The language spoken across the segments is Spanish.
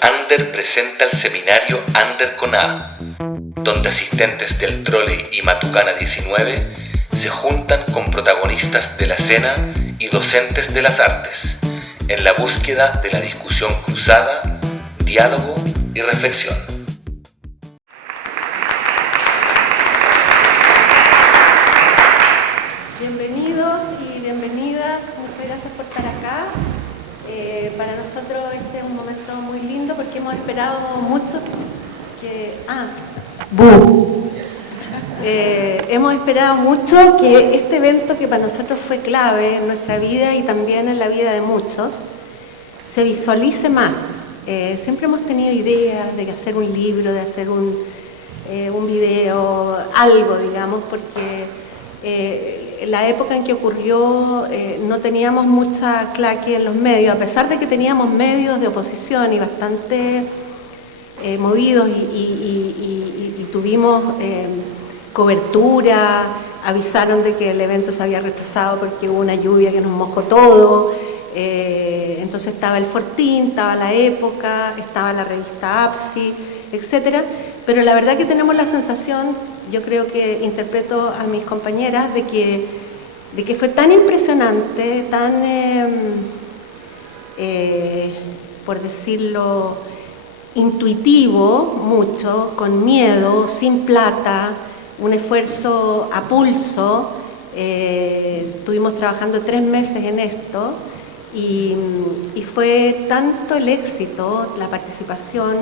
Ander presenta el seminario Ander con A, donde asistentes del Trole y Matucana 19 se juntan con protagonistas de la escena y docentes de las artes, en la búsqueda de la discusión cruzada, diálogo y reflexión. Bienvenidos y bienvenidas, muchas gracias por estar acá. Para nosotros este es un momento muy lindo porque hemos esperado mucho hemos esperado mucho que este evento, que para nosotros fue clave en nuestra vida y también en la vida de muchos, se visualice más. Siempre hemos tenido ideas de hacer un libro, de hacer un video, algo, digamos, porque la época en que ocurrió no teníamos mucha claque en los medios, a pesar de que teníamos medios de oposición y bastante movidos y tuvimos cobertura, avisaron de que el evento se había retrasado porque hubo una lluvia que nos mojó todo, entonces estaba el Fortín, estaba La Época, estaba la revista APSI, etcétera, pero la verdad que tenemos la sensación, yo creo que interpreto a mis compañeras, de que fue tan impresionante, tan, por decirlo, intuitivo mucho, con miedo, sin plata, un esfuerzo a pulso. Estuvimos trabajando 3 meses en esto y fue tanto el éxito, la participación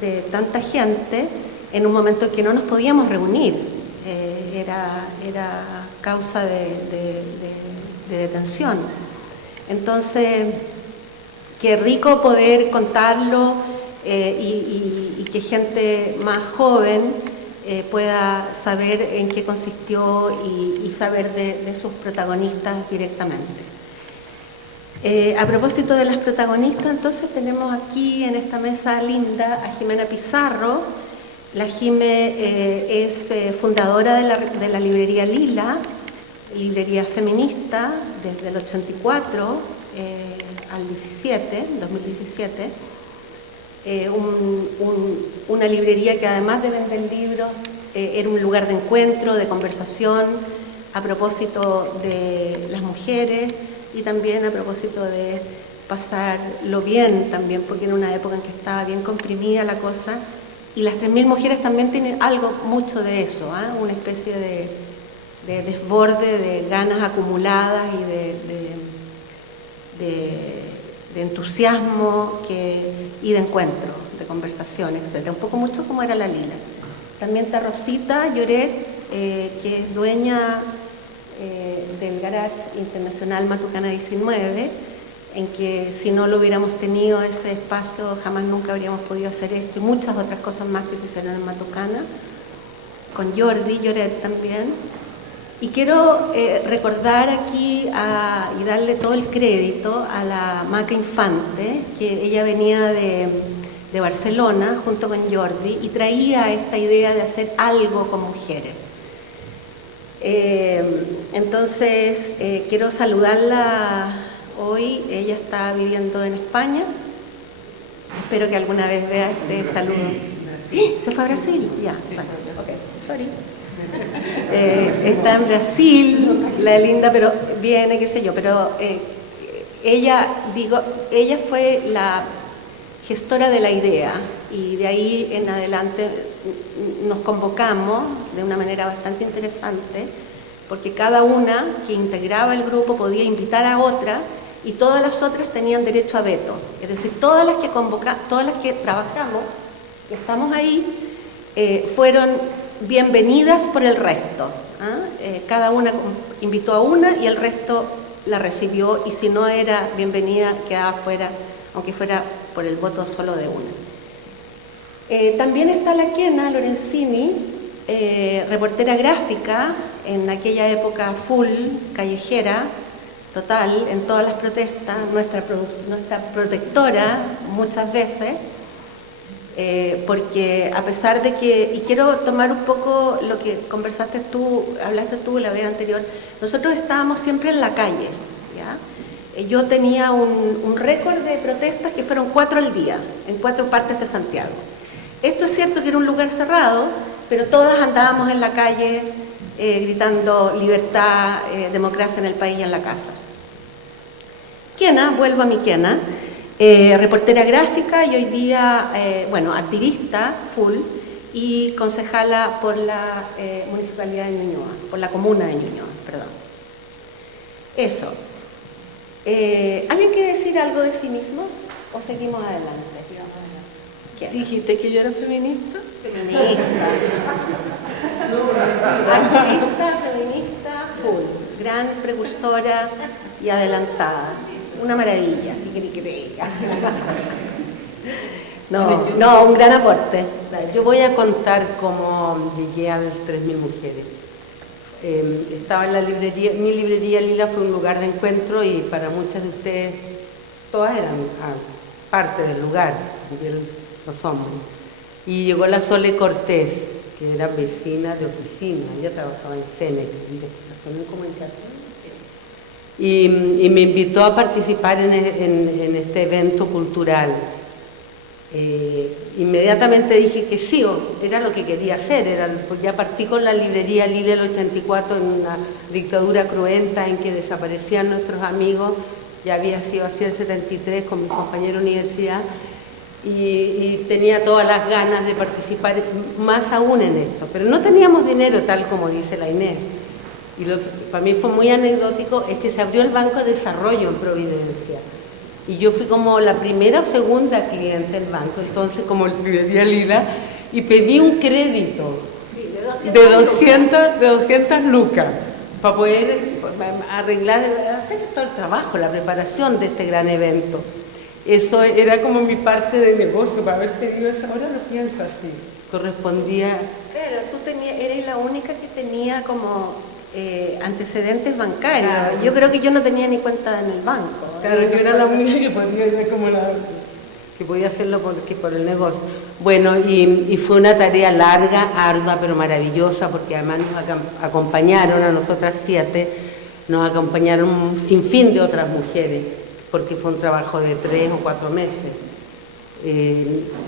de tanta gente en un momento en que no nos podíamos reunir. Era causa de detención. Entonces, qué rico poder contarlo y que gente más joven pueda saber en qué consistió y saber de sus protagonistas directamente. A propósito de las protagonistas, entonces tenemos aquí en esta mesa linda a Jimena Pizarro. La Jime es fundadora de la librería Lila, librería feminista, desde el 84 al 2017. Una librería que además de vender libros era un lugar de encuentro, de conversación, a propósito de las mujeres y también a propósito de pasarlo bien también, porque era una época en que estaba bien comprimida la cosa, y las 3.000 mujeres también tienen algo, mucho de eso, una especie de desborde, de ganas acumuladas y de entusiasmo y de encuentro, de conversación, etc. Un poco mucho como era la Lila. También está Rosita Lloret, que es dueña del Garage Internacional Matucana 19, en que si no lo hubiéramos tenido ese espacio jamás nunca habríamos podido hacer esto y muchas otras cosas más que se hicieron en Matucana, con Jordi Lloret también. Y quiero recordar aquí y darle todo el crédito a la Maca Infante, que ella venía de Barcelona junto con Jordi y traía esta idea de hacer algo con mujeres. Entonces quiero saludarla hoy. Ella está viviendo en España, espero que alguna vez vea este saludo. ¿Se fue a Brasil? Ya, vale. Okay. Sorry. Está en Brasil, la linda, pero viene, qué sé yo, pero ella fue la gestora de la idea y de ahí en adelante nos convocamos de una manera bastante interesante, porque cada una que integraba el grupo podía invitar a otra y todas las otras tenían derecho a veto, es decir, todas las que trabajamos, que estamos ahí, fueron bienvenidas por el resto. Cada una invitó a una y el resto la recibió, y si no era bienvenida quedaba fuera, aunque fuera por el voto solo de una. También está la Kena Lorenzini, reportera gráfica, en aquella época full, callejera, total, en todas las protestas, nuestra protectora muchas veces. Porque a pesar de que, y quiero tomar un poco lo que hablaste tú la vez anterior, nosotros estábamos siempre en la calle, ¿ya? yo tenía un récord de protestas que fueron 4 al día, en 4 partes de Santiago. Esto es cierto que era un lugar cerrado, pero todas andábamos en la calle gritando libertad, democracia en el país y en la casa. Quena, vuelvo a mi Quena, reportera gráfica y hoy día, activista full y concejala por la Municipalidad de Ñuñoa, por la Comuna de Ñuñoa, perdón. Eso. ¿Alguien quiere decir algo de sí mismos o seguimos adelante? ¿Quién? ¿Dijiste que yo era feminista? Feminista. Activista, feminista, full. Gran precursora y adelantada. Una maravilla. No, un gran aporte. Yo voy a contar cómo llegué al 3.000 mujeres. Estaba en la librería, mi librería Lila fue un lugar de encuentro y para muchas de ustedes, todas eran parte del lugar, lo somos. Y llegó la Sole Cortés, que era vecina de oficina, ella trabajaba en CENEC, Investigación en Comunicación. Y me invitó a participar en este evento cultural. Inmediatamente dije que sí, era lo que quería hacer, pues ya partí con la librería Lila el 84 en una dictadura cruenta en que desaparecían nuestros amigos, ya había sido así el 73 con mi compañero de universidad y tenía todas las ganas de participar más aún en esto, pero no teníamos dinero tal como dice la Inés. Y lo que para mí fue muy anecdótico es que se abrió el Banco de Desarrollo en Providencia. Y yo fui como la primera o segunda cliente del banco, entonces como librería Lila, y pedí un crédito de 200 lucas para poder arreglar, hacer todo el trabajo, la preparación de este gran evento. Eso era como mi parte de negocio, para haber pedido eso, ahora lo pienso así. Correspondía... Claro, tú eres la única que tenía como... antecedentes bancarios. Claro. Yo creo que yo no tenía ni cuenta en el banco. Claro, yo era la única que podía hacerlo por el negocio. Bueno, y fue una tarea larga, ardua, pero maravillosa, porque además nos acompañaron a nosotras 7, nos acompañaron un sinfín de otras mujeres, porque fue un trabajo de 3 o 4 meses.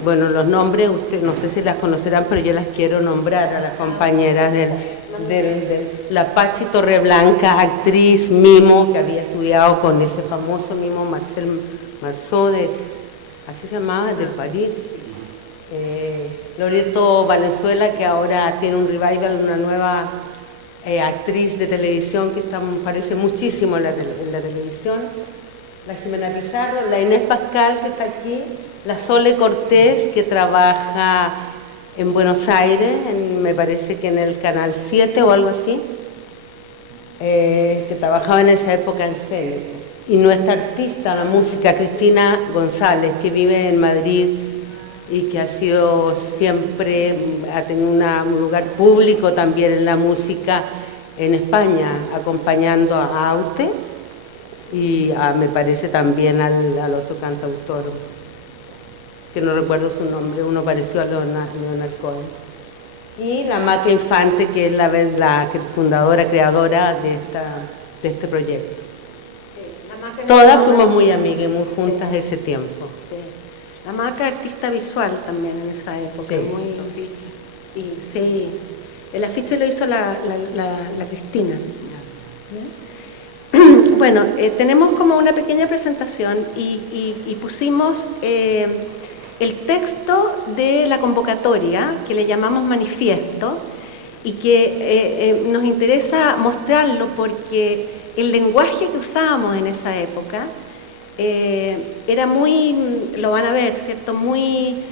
Bueno, los nombres, ustedes no sé si las conocerán, pero yo las quiero nombrar a las compañeras de la Pachi Torreblanca, actriz, mimo, que había estudiado con ese famoso mimo Marcel Marceau, así se llamaba, de París. Loreto Valenzuela, que ahora tiene un revival, una nueva actriz de televisión que parece muchísimo en la televisión. La Jimena Pizarro, la Inés Pascal, que está aquí, la Sole Cortés, que trabaja en Buenos Aires, me parece que en el Canal 7 o algo así, que trabajaba en esa época en CENEC. Y nuestra artista, la música, Cristina González, que vive en Madrid y que ha sido siempre, ha tenido un lugar público también en la música en España, acompañando a Aute y me parece también al otro cantautor, que no recuerdo su nombre, uno pareció a Leonard Cohen. Y la Maca Infante, que es la fundadora, creadora de este proyecto. Sí, todas fuimos muy amigas y muy juntas ese tiempo. Sí. La Maca, artista visual también en esa época. Sí. Sí, el afiche lo hizo la Cristina. Bueno, tenemos como una pequeña presentación y pusimos... el texto de la convocatoria, que le llamamos manifiesto, y que nos interesa mostrarlo porque el lenguaje que usábamos en esa época era muy, lo van a ver, ¿cierto? Muy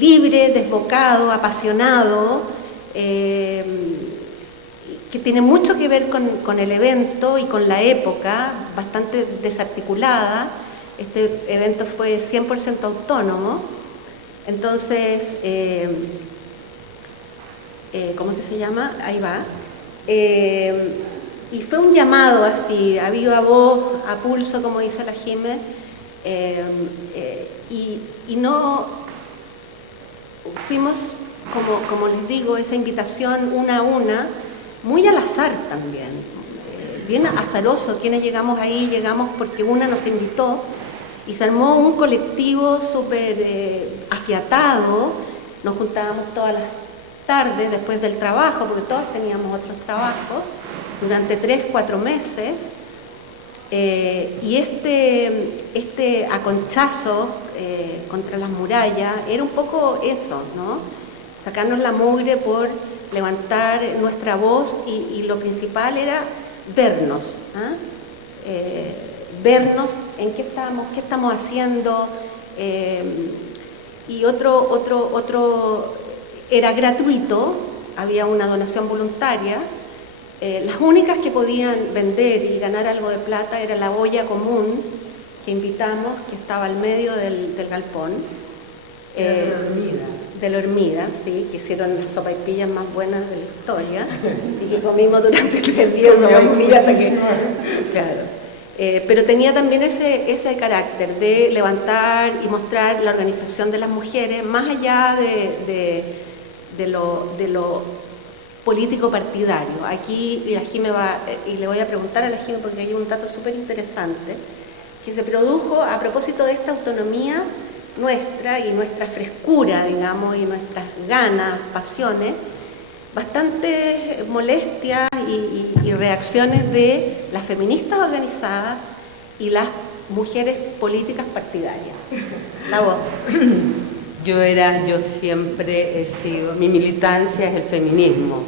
libre, desbocado, apasionado, que tiene mucho que ver con el evento y con la época, bastante desarticulada. Este evento fue 100% autónomo, entonces, ¿cómo es que se llama? Ahí va. Y fue un llamado así, a viva voz, a pulso, como dice la Jime, y no fuimos, como les digo, esa invitación una a una, muy al azar también. bien azaroso quienes llegamos ahí, llegamos porque una nos invitó y se armó un colectivo súper afiatado, nos juntábamos todas las tardes después del trabajo, porque todos teníamos otros trabajos, durante 3-4 meses, y este aconchazo contra las murallas era un poco eso, ¿no? Sacarnos la mugre por levantar nuestra voz y lo principal era vernos, vernos en qué estamos haciendo, y otro era gratuito, había una donación voluntaria. Las únicas que podían vender y ganar algo de plata era la olla común que invitamos, que estaba al medio del galpón. De la Hormida, sí, que hicieron las sopaipillas más buenas de la historia y que comimos durante 3 días sopaipillas hasta que... Claro. Pero tenía también ese carácter de levantar y mostrar la organización de las mujeres más allá de lo político partidario. Aquí la Jime y le voy a preguntar a la Jime porque hay un dato súper interesante que se produjo a propósito de esta autonomía nuestra y nuestra frescura, digamos, y nuestras ganas, pasiones, bastantes molestias y reacciones de las feministas organizadas y las mujeres políticas partidarias. La voz. Yo siempre he sido, mi militancia es el feminismo,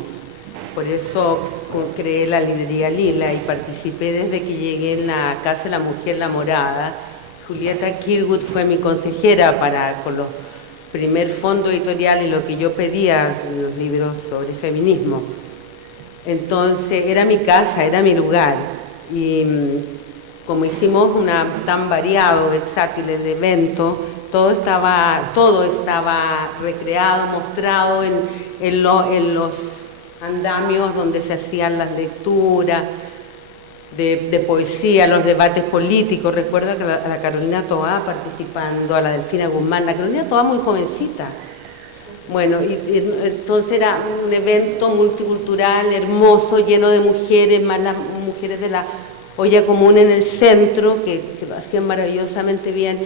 por eso creé la librería Lila y participé desde que llegué en la Casa de la Mujer La Morada. Julieta Kirwood fue mi consejera con los primer fondo editorial y lo que yo pedía, los libros sobre feminismo. Entonces era mi casa, era mi lugar. Y como hicimos tan variado, versátil el evento, todo estaba recreado, mostrado en los andamios donde se hacían las lecturas, de poesía, los debates políticos. Recuerdo a la Carolina Toá participando, a la Delfina Guzmán, la Carolina Toá muy jovencita. Bueno, entonces era un evento multicultural, hermoso, lleno de mujeres, más las mujeres de la olla común en el centro, que lo hacían maravillosamente bien.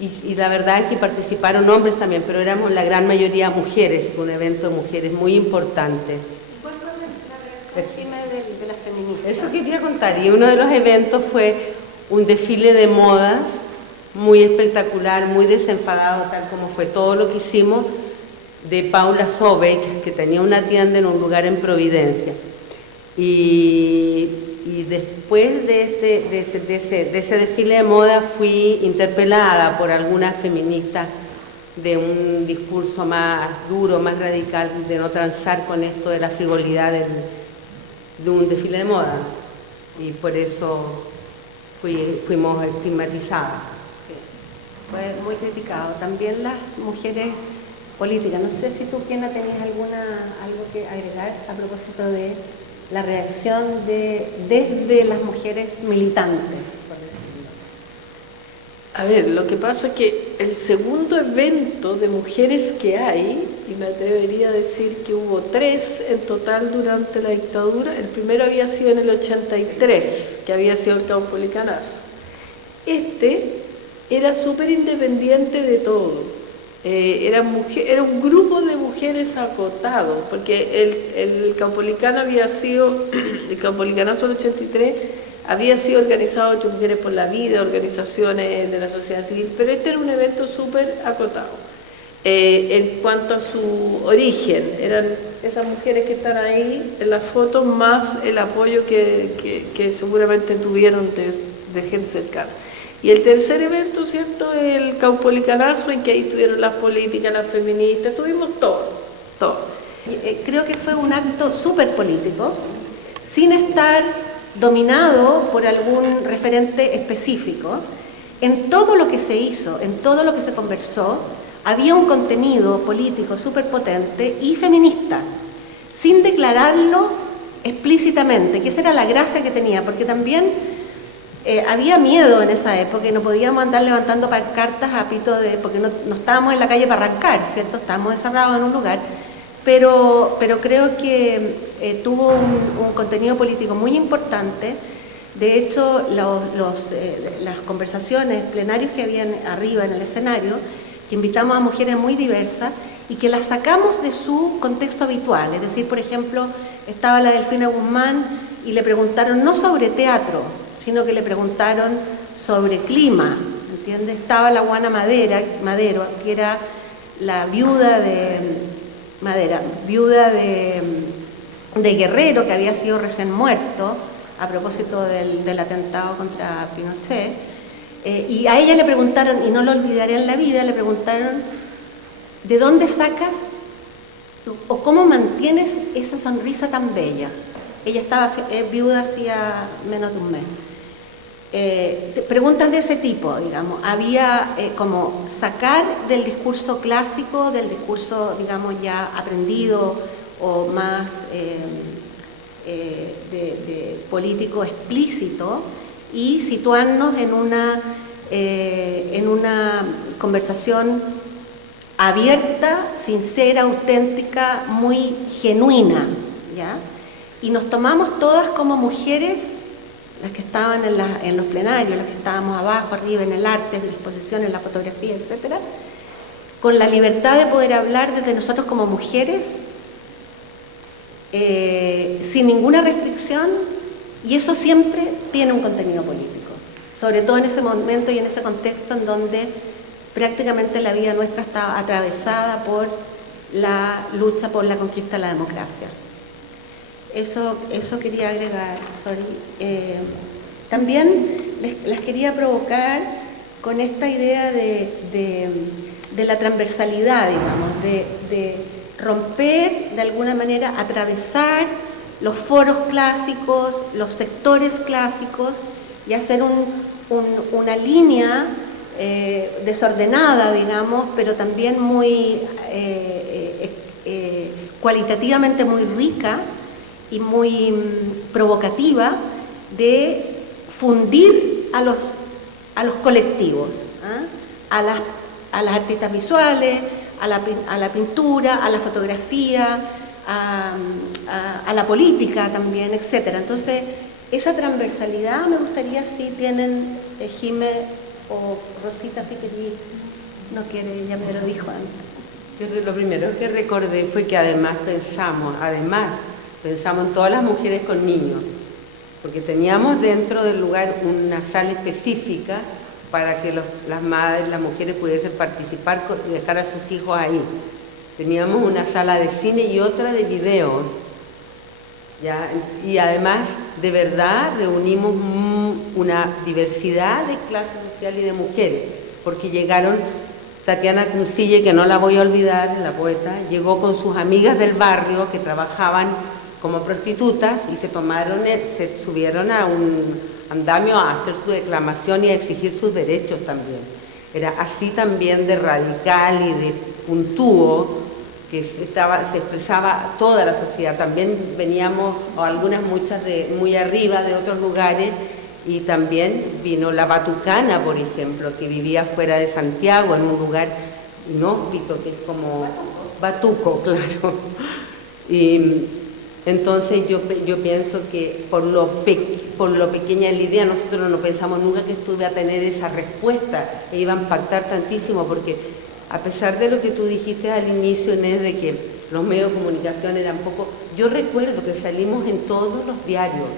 Y la verdad es que participaron hombres también, pero éramos la gran mayoría mujeres, fue un evento de mujeres muy importante. ¿Cuál fue la reacción de las feministas? Eso quería contar, y uno de los eventos fue un desfile de modas muy espectacular, muy desenfadado, tal como fue todo lo que hicimos, de Paula Sobeck, que tenía una tienda en un lugar en Providencia. Y después de ese desfile de moda fui interpelada por algunas feministas de un discurso más duro, más radical, de no transar con esto de la frivolidad de un desfile de moda. Y por eso fuimos estigmatizadas. Sí. Fue muy criticado. También las mujeres políticas. No sé si tú, Piena, tenías algo que agregar a propósito de la reacción desde las mujeres militantes, por decirlo. A ver, lo que pasa es que el segundo evento de mujeres que hay, y me atrevería a decir que hubo 3 en total durante la dictadura, el primero había sido en el 83, que había sido el Caupolicanazo. Este era súper independiente de todo. Era un grupo de mujeres acotado, porque el Caupolicano el Caupolicanazo del 83 había sido organizado entre Mujeres por la Vida, organizaciones de la sociedad civil, pero este era un evento súper acotado. En cuanto a su origen, eran esas mujeres que están ahí en las fotos, más el apoyo que seguramente tuvieron de gente cercana. Y el tercer evento, ¿cierto?, el Caupolicanazo, en que ahí tuvieron las políticas, las feministas, tuvimos todo. Creo que fue un acto súper político, sin estar dominado por algún referente específico. En todo lo que se hizo, en todo lo que se conversó, había un contenido político súper potente y feminista, sin declararlo explícitamente, que esa era la gracia que tenía, porque también había miedo en esa época y no podíamos andar levantando cartas a pito porque no estábamos en la calle para arrancar, ¿cierto? Estábamos encerrados en un lugar, pero creo que tuvo un contenido político muy importante. De hecho, las conversaciones plenarios que habían arriba en el escenario, que invitamos a mujeres muy diversas y que las sacamos de su contexto habitual. Es decir, por ejemplo, estaba la Delfina Guzmán y le preguntaron no sobre teatro, sino que le preguntaron sobre clima, ¿entiendes? Estaba la Juana Madero, que era la viuda de Guerrero, que había sido recién muerto a propósito del atentado contra Pinochet, y a ella le preguntaron, y no lo olvidaré en la vida, le preguntaron ¿de dónde sacas o cómo mantienes esa sonrisa tan bella? Ella estaba viuda hacía menos de un mes. Preguntas de ese tipo, digamos, había como sacar del discurso clásico, del discurso, digamos, ya aprendido o más de político explícito, y situarnos en una conversación abierta, sincera, auténtica, muy genuina, ¿ya? Y nos tomamos todas como mujeres, las que estaban en los plenarios, las que estábamos abajo, arriba, en el arte, en la exposición, en la fotografía, etcétera, con la libertad de poder hablar desde nosotros como mujeres, sin ninguna restricción, y eso siempre tiene un contenido político, sobre todo en ese momento y en ese contexto en donde prácticamente la vida nuestra estaba atravesada por la lucha por la conquista de la democracia. Eso quería agregar, sorry. También las quería provocar con esta idea de la transversalidad, digamos, de romper de alguna manera, atravesar los foros clásicos, los sectores clásicos y hacer una línea desordenada, digamos, pero también muy cualitativamente muy rica y muy provocativa, de fundir a los colectivos, a las artistas visuales, a la pintura, a la fotografía, a la política también, etcétera. Entonces, esa transversalidad me gustaría, si tienen, Jime o Rosita, si no quiere, ella me lo dijo antes. Lo primero que recordé fue que además pensamos en todas las mujeres con niños, porque teníamos dentro del lugar una sala específica para que las madres, las mujeres pudiesen participar y dejar a sus hijos ahí. Teníamos una sala de cine y otra de video, ¿ya? Y además, de verdad, reunimos una diversidad de clase social y de mujeres, porque llegaron Tatiana Cuncille, que no la voy a olvidar, la poeta, llegó con sus amigas del barrio que trabajaban como prostitutas y se subieron a un andamio a hacer su declamación y a exigir sus derechos también. Era así también de radical y de puntúo que se expresaba toda la sociedad. También veníamos, o muchas de muy arriba de otros lugares, y también vino la Batucana, por ejemplo, que vivía fuera de Santiago, en un lugar inhóspito, que es como Batuco, claro. Y entonces yo pienso que por lo pequeña la idea, nosotros no pensamos nunca que esto iba a tener esa respuesta e iba a impactar tantísimo, porque a pesar de lo que tú dijiste al inicio, Inés, de que los medios de comunicación eran poco, yo recuerdo que salimos en todos los diarios,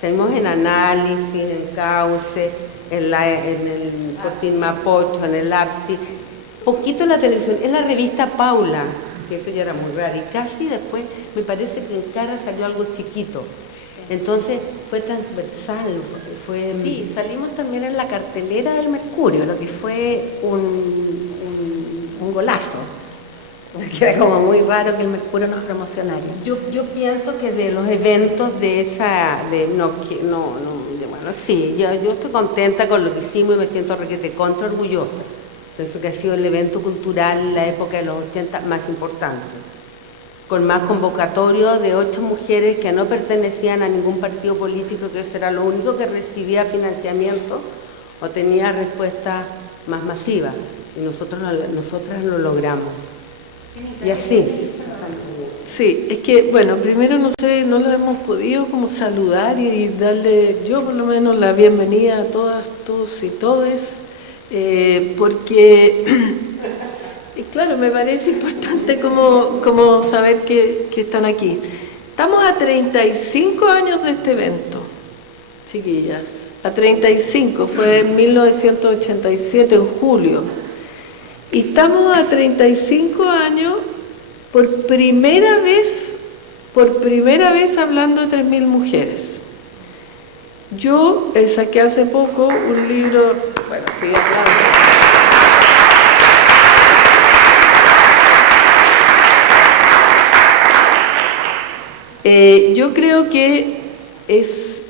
salimos en Análisis, en Cauce, en el Fortín Mapocho, en el APSI, poquito en la televisión, en la revista Paula, que eso ya era muy raro, y casi después me parece que en Cara salió algo chiquito. Entonces fue transversal. Sí, salimos también en la cartelera del Mercurio, lo que fue un golazo, porque era como muy raro que el Mercurio nos promocionara. Yo pienso que de los eventos yo estoy contenta con lo que hicimos y me siento contra orgullosa. Pienso que ha sido el evento cultural en la época de los 80 más importante, con más convocatorio de 8 mujeres que no pertenecían a ningún partido político, que ese era lo único que recibía financiamiento o tenía respuesta más masiva, y nosotras lo logramos. Y así. Sí, es que, bueno, primero no sé, no lo hemos podido como saludar y darle, yo por lo menos, la bienvenida a todas, todos y todes, porque, claro, me parece importante como saber que están aquí. Estamos a 35 años de este evento, chiquillas, a 35, fue en 1987, en julio, y estamos a 35 años por primera vez hablando de 3.000 mujeres. Yo saqué hace poco un libro, bueno, sigue hablando. Yo creo que es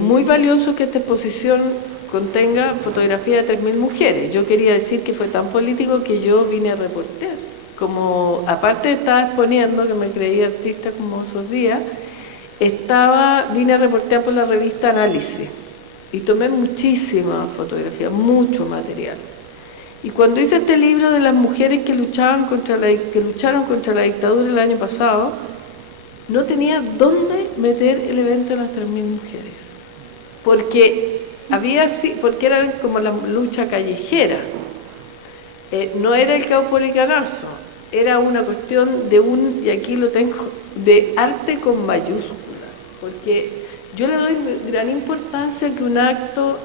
muy valioso que esta exposición contenga fotografía de 3.000 mujeres. Yo quería decir que fue tan político que yo vine a reportear. Como aparte de estar exponiendo, que me creí artista como esos días, vine a reportear por la revista Análisis y tomé muchísimas fotografías, mucho material. Y cuando hice este libro de las mujeres que lucharon contra la dictadura el año pasado, no tenía dónde meter el evento de las 3.000 mujeres, porque eran como la lucha callejera, no era el caupolicanazo, era una cuestión y aquí lo tengo, de arte con mayúscula, porque yo le doy gran importancia a que un acto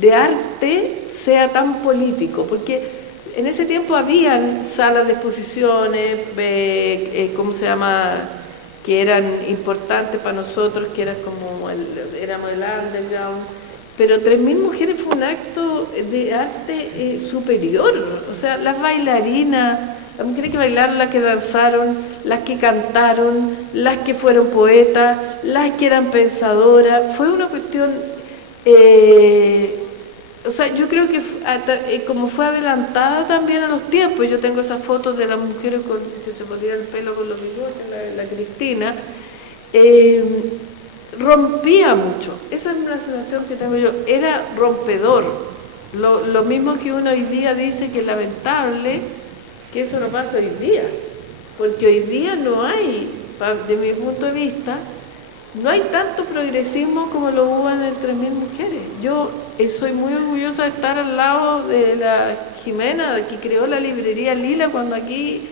de arte sea tan político, porque en ese tiempo habían salas de exposiciones, ¿cómo se llama?, que eran importantes para nosotros, que eran éramos el underground, pero 3.000 mujeres fue un acto de arte superior, o sea, las bailarinas, las mujeres que bailaron, las que danzaron, las que cantaron, las que fueron poetas, las que eran pensadoras, fue una cuestión, o sea, yo creo que como fue adelantada también a los tiempos. Yo tengo esas fotos de las mujeres que se ponían el pelo con los bigotes, la Cristina, rompía mucho. Esa es una sensación que tengo yo, era rompedor. Lo mismo que uno hoy día dice que es lamentable que eso no pasa hoy día, porque hoy día no hay, de mi punto de vista, no hay tanto progresismo como lo hubo en el 3.000 mujeres. Yo soy muy orgullosa de estar al lado de la Jimena, que creó la librería Lila, cuando aquí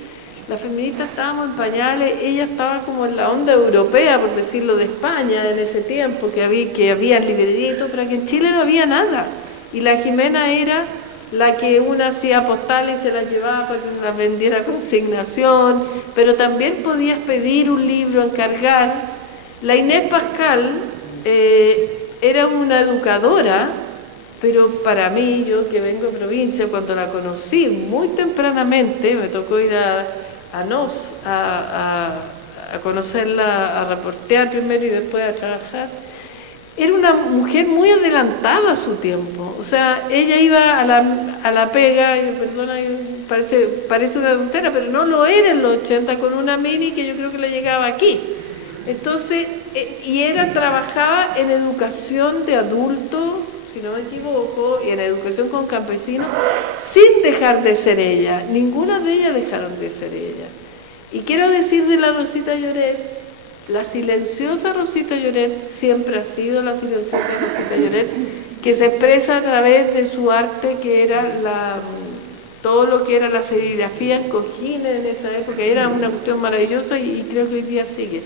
las feministas estábamos en pañales. Ella estaba como en la onda europea, por decirlo, de España en ese tiempo, que había librería y todo, pero que en Chile no había nada. Y la Jimena era la que una hacía postales y se las llevaba para que las vendiera a consignación, pero también podías pedir un libro, encargar. La Inés Pascal era una educadora, pero para mí, yo que vengo de provincia, cuando la conocí muy tempranamente, me tocó ir a Nos a conocerla, a reportear primero y después a trabajar. Era una mujer muy adelantada a su tiempo, o sea, ella iba a la pega, y perdona, parece una tontera, pero no lo era en los 80, con una mini que yo creo que le llegaba aquí. Entonces, trabajaba en educación de adultos, si no me equivoco, y en educación con campesinos, sin dejar de ser ella. Ninguna de ellas dejaron de ser ella. Y quiero decir de la Rosita Lloret, la silenciosa Rosita Lloret siempre ha sido la silenciosa Rosita Lloret, que se expresa a través de su arte, que era todo lo que era la serigrafía en cojines en esa época. Era una cuestión maravillosa y creo que hoy día sigue.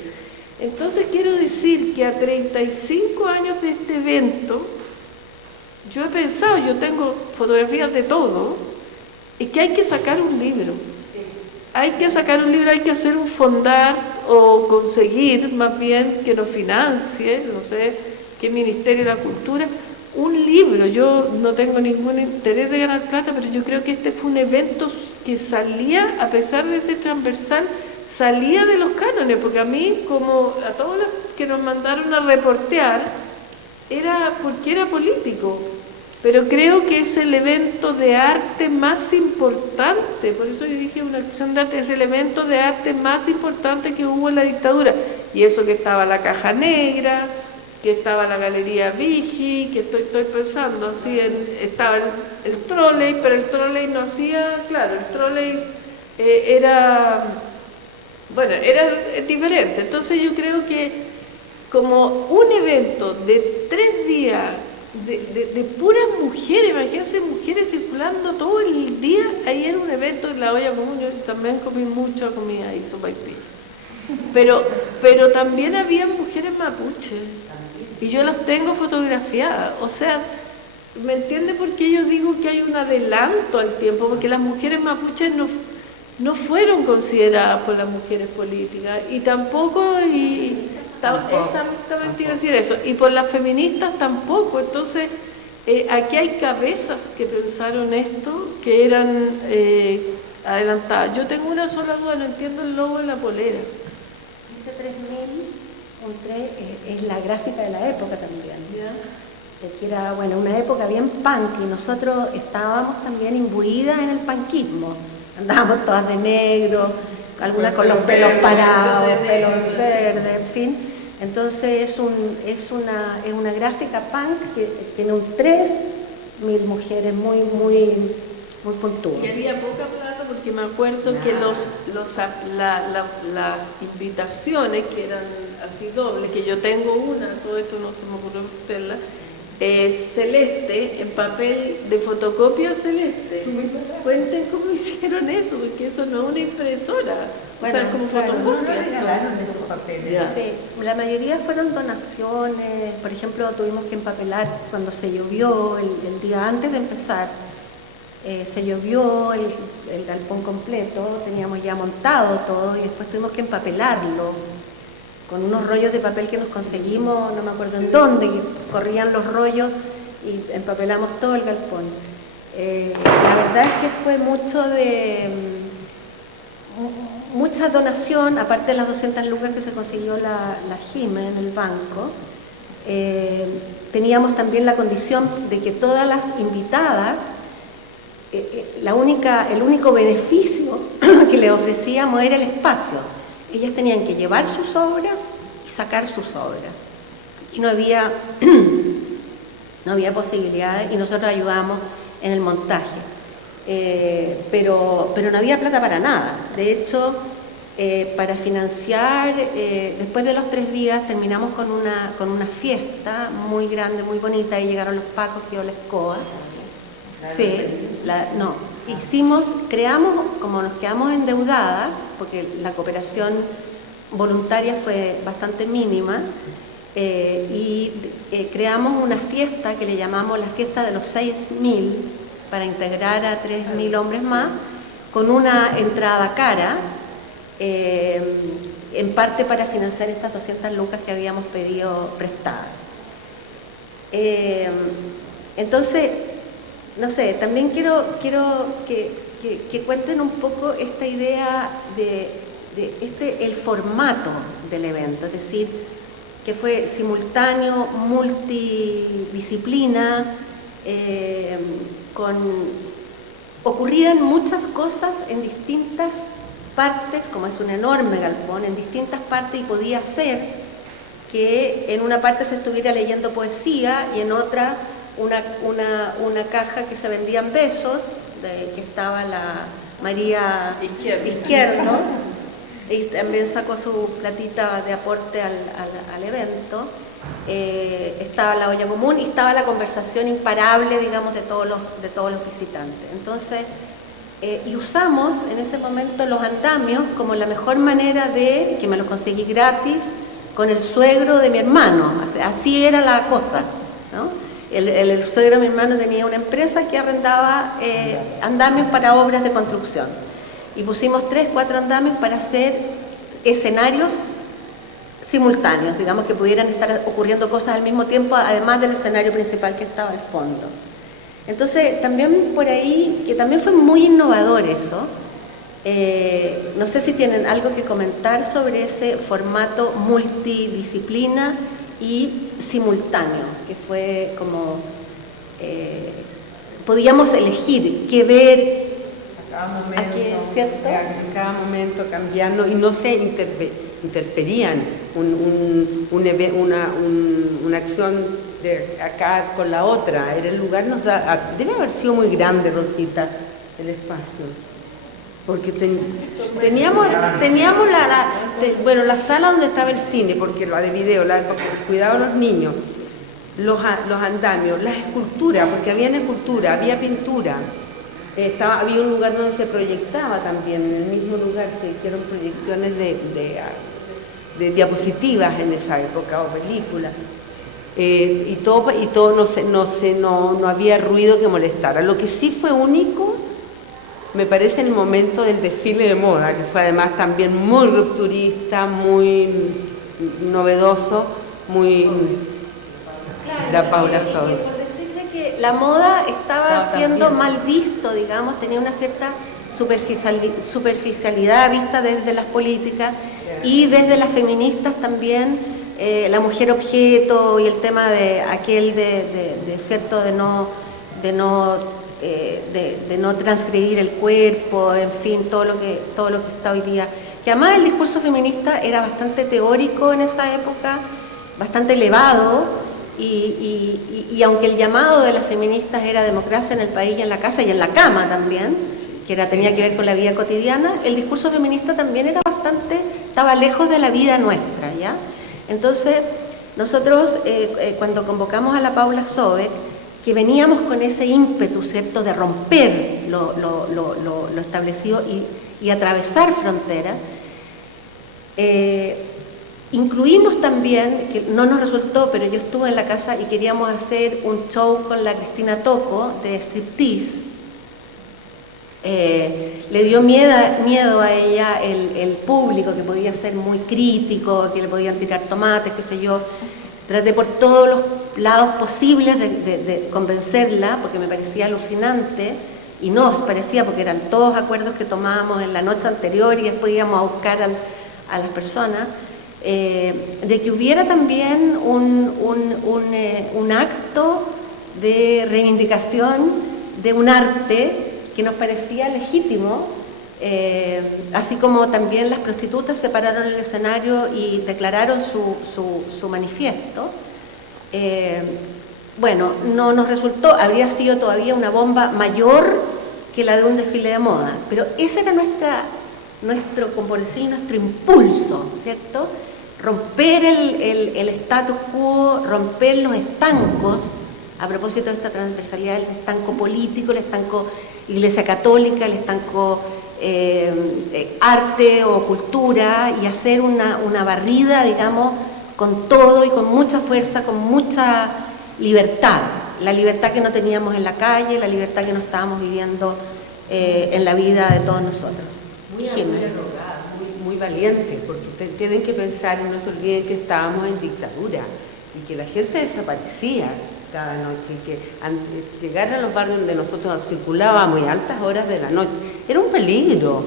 Entonces quiero decir que a 35 años de este evento, yo he pensado, yo tengo fotografías de todo, y que hay que sacar un libro. Hay que sacar un libro, hay que hacer un fondar o conseguir más bien que nos financie, no sé qué Ministerio de la Cultura, un libro. Yo no tengo ningún interés de ganar plata, pero yo creo que este fue un evento que salía, a pesar de ser transversal, salía de los cánones, porque a mí, como a todos los que nos mandaron a reportear, era porque era político, pero creo que es el evento de arte más importante, por eso yo dije una acción de arte, es el evento de arte más importante que hubo en la dictadura, y eso que estaba la Caja Negra, que estaba la Galería Vigi, que estoy pensando así, estaba el trolley, pero el trolley no hacía, claro, el trolley era... Bueno, era diferente. Entonces yo creo que como un evento de 3 días de puras mujeres, imagínense mujeres circulando todo el día, ahí era un evento en la olla común. Yo también comí mucho comida y sopaipilla. Pero también había mujeres mapuches y yo las tengo fotografiadas. O sea, ¿me entiende por qué yo digo que hay un adelanto al tiempo? Porque las mujeres mapuches no fueron consideradas por las mujeres políticas y tampoco, exactamente iba a decir eso, y por las feministas tampoco. Entonces, aquí hay cabezas que pensaron esto, que eran adelantadas. Yo tengo una sola duda, no entiendo el logo de la polera. Dice 3000, un 3 es la gráfica de la época también. ¿Ya? Que era, bueno, una época bien punk y nosotros estábamos también imbuidas en el punkismo. Andábamos todas de negro, algunas con los pelos parados, pelos verdes, en fin. Entonces es una gráfica punk que tiene un 3000 mujeres muy puntuales. Y había poca plata porque me acuerdo que las invitaciones, que eran así dobles, que yo tengo una, todo esto no se me ocurrió hacerla, celeste, en papel de fotocopia celeste. Cuenten cómo hicieron eso, porque eso no es una impresora, bueno, o sea, es como fotocopia. Esos papeles. Sí, la mayoría fueron donaciones. Por ejemplo, tuvimos que empapelar cuando se llovió, el día antes de empezar, se llovió el galpón completo, teníamos ya montado todo y después tuvimos que empapelarlo con unos rollos de papel que nos conseguimos, no me acuerdo en dónde, que corrían los rollos y empapelamos todo el galpón. La verdad es que fue mucha donación, aparte de las 200 lucas que se consiguió la Jime en el banco. Teníamos también la condición de que todas las invitadas, el único beneficio que le ofrecíamos era el espacio. Ellas tenían que llevar sus obras y sacar sus obras. Y no había posibilidades y nosotros ayudábamos en el montaje. Pero no había plata para nada. De hecho, para financiar, después de los 3 días terminamos con una fiesta muy grande, muy bonita, y llegaron los pacos, quedó la escoba. Sí, creamos, como nos quedamos endeudadas, porque la cooperación voluntaria fue bastante mínima, creamos una fiesta que le llamamos la fiesta de los 6.000, para integrar a 3.000 hombres más, con una entrada cara, en parte para financiar estas 200 lucas que habíamos pedido prestadas. Entonces, no sé, también quiero que cuenten un poco esta idea de el formato del evento, es decir, que fue simultáneo, multidisciplina, ocurrían muchas cosas en distintas partes, como es un enorme galpón, en distintas partes, y podía ser que en una parte se estuviera leyendo poesía y en otra una caja que se vendían besos, que estaba la María Izquierdo, y también sacó su platita de aporte al evento. Estaba la olla común y estaba la conversación imparable, digamos, de todos los visitantes. Entonces, y usamos en ese momento los andamios como la mejor manera que me los conseguí gratis con el suegro de mi hermano. Así era la cosa, ¿no? El suegro de mi hermano tenía una empresa que arrendaba andamios para obras de construcción. Y pusimos 3, 4 andamios para hacer escenarios simultáneos, digamos, que pudieran estar ocurriendo cosas al mismo tiempo, además del escenario principal que estaba al fondo. Entonces, también por ahí, que también fue muy innovador eso. No sé si tienen algo que comentar sobre ese formato multidisciplina y simultáneo, que fue como podíamos elegir qué ver cada momento cambiando, y no se interferían una acción de acá con la otra. Era el lugar, debe haber sido muy grande, Rosita, el espacio. porque teníamos la sala donde estaba el cine, porque la de video, porque cuidaba a los niños, los andamios, las esculturas, porque había escultura, había pintura, había un lugar donde se proyectaba también, en el mismo lugar se hicieron proyecciones de diapositivas en esa época o películas. Y todo no había ruido que molestara. Lo que sí fue único, me parece, en el momento del desfile de moda, que fue además también muy rupturista, muy novedoso, muy la Paula Sobe. Por decirle que la moda estaba siendo mal visto, digamos, tenía una cierta superficialidad vista desde las políticas y desde las feministas también. La mujer objeto y el tema de aquel de no transgredir el cuerpo, en fin, todo lo que está hoy día. Que además el discurso feminista era bastante teórico en esa época, bastante elevado, y aunque el llamado de las feministas era democracia en el país y en la casa y en la cama también, tenía que ver con la vida cotidiana, el discurso feminista también estaba lejos de la vida nuestra, ¿ya? Entonces, nosotros cuando convocamos a la Paula Sobe, que veníamos con ese ímpetu, ¿cierto?, de romper lo establecido y atravesar fronteras, incluimos también, que no nos resultó, pero yo estuve en la casa y queríamos hacer un show con la Cristina Tocco de striptease. Le dio miedo a ella el público, que podía ser muy crítico, que le podían tirar tomates, qué sé yo. Traté por todos los lados posibles de convencerla, porque me parecía alucinante, y nos parecía, porque eran todos acuerdos que tomábamos en la noche anterior y después íbamos a buscar a las personas, de que hubiera también un acto de reivindicación de un arte que nos parecía legítimo, así como también las prostitutas se pararon en el escenario y declararon su manifiesto. Bueno, no nos resultó, habría sido todavía una bomba mayor que la de un desfile de moda, pero ese era nuestro, como por decir, nuestro impulso, ¿cierto? Romper el status quo, romper los estancos, a propósito de esta transversalidad, el estanco político, el estanco Iglesia Católica, el estanco arte o cultura, y hacer una barrida, digamos, con todo y con mucha fuerza, con mucha libertad. La libertad que no teníamos en la calle, la libertad que no estábamos viviendo en la vida de todos nosotros. Muy arrogada, muy valiente, porque tienen que pensar y no se olviden que estábamos en dictadura y que la gente desaparecía cada noche, y que llegar a los barrios donde nosotros circulábamos a altas horas de la noche era un peligro.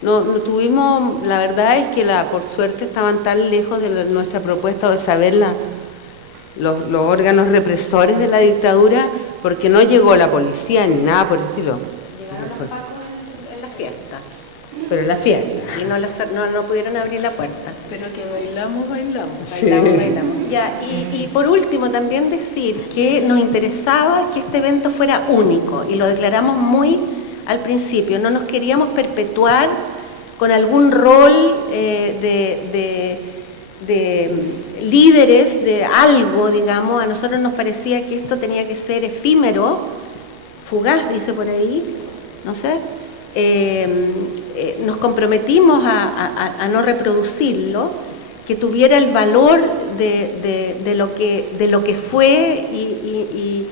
No tuvimos, la verdad es que por suerte estaban tan lejos de nuestra propuesta de saber los órganos represores de la dictadura, porque no llegó la policía ni nada por el estilo. Llegaron los pacos en la fiesta. Pero en la fiesta. Y no pudieron abrir la puerta. Pero que bailamos. Sí. Bailamos. Ya, y por último también decir que nos interesaba que este evento fuera único, y lo declaramos muy al principio. No nos queríamos perpetuar con algún rol de líderes de algo, digamos. A nosotros nos parecía que esto tenía que ser efímero, fugaz, dice por ahí, no sé. Nos comprometimos a no reproducirlo, que tuviera el valor de lo que fue, y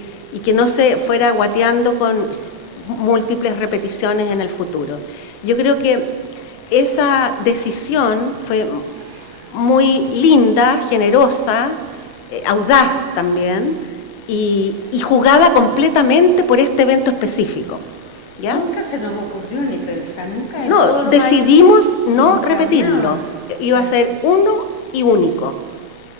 que no se fuera guateando con múltiples repeticiones en el futuro. Yo creo que esa decisión fue muy linda, generosa, audaz también, y jugada completamente por este evento específico. ¿Ya? Nunca se nos ocurrió ni pensar, nunca. No, decidimos no repetirlo. Iba a ser uno y único,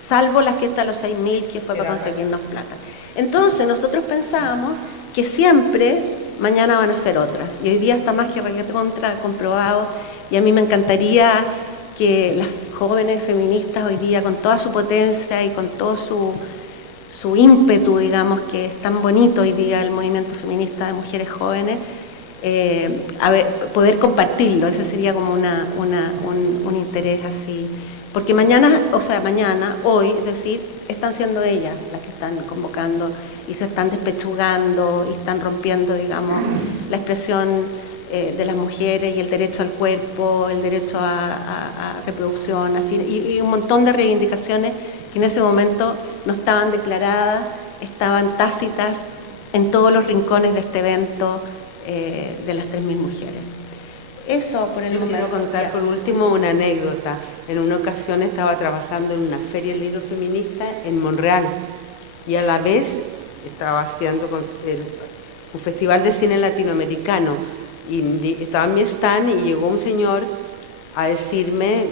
salvo la fiesta de los 6.000, que fue para conseguirnos plata. Entonces nosotros pensábamos que siempre mañana van a ser otras, y hoy día está más que recontra comprobado, y a mí me encantaría que las jóvenes feministas hoy día, con toda su potencia y con todo su ímpetu, digamos, que es tan bonito hoy día el movimiento feminista de mujeres jóvenes, poder compartirlo. Ese sería como un interés así. Porque hoy, es decir, están siendo ellas las que están convocando y se están despechugando y están rompiendo, digamos, la expresión de las mujeres y el derecho al cuerpo, el derecho a reproducción, y un montón de reivindicaciones que en ese momento no estaban declaradas, estaban tácitas en todos los rincones de este evento de las 3.000 mujeres. Eso por el Yo quiero contar por último una anécdota. En una ocasión estaba trabajando en una feria del libro feminista en Montreal y a la vez estaba haciendo un festival de cine latinoamericano y estaba en mi stand y llegó un señor a decirme,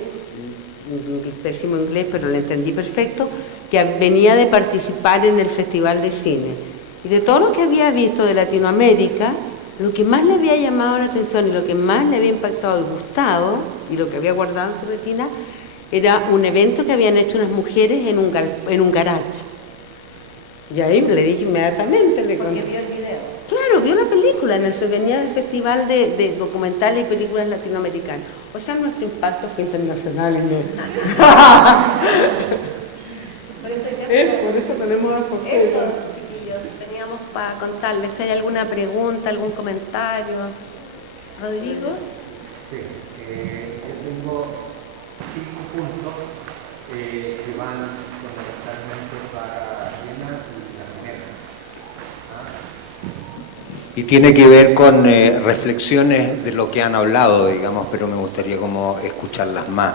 pésimo inglés pero lo entendí perfecto, que venía de participar en el festival de cine y de todo lo que había visto de Latinoamérica, lo que más le había llamado la atención y lo que más le había impactado y gustado y lo que había guardado en su retina era un evento que habían hecho unas mujeres en un garage. Y ahí le dije inmediatamente, Porque vio el video. Claro, vio la película, venía del Festival de Documentales y Películas Latinoamericanas. O sea, nuestro impacto fue internacional. Por eso tenemos a José. Eso, chiquillos, teníamos para contarles. Si hay alguna pregunta, algún comentario. ¿Rodrigo? Sí, yo tengo 5 puntos que van fundamentalmente para Elena y la Jimena. Y tiene que ver con reflexiones de lo que han hablado, digamos, pero me gustaría como escucharlas más.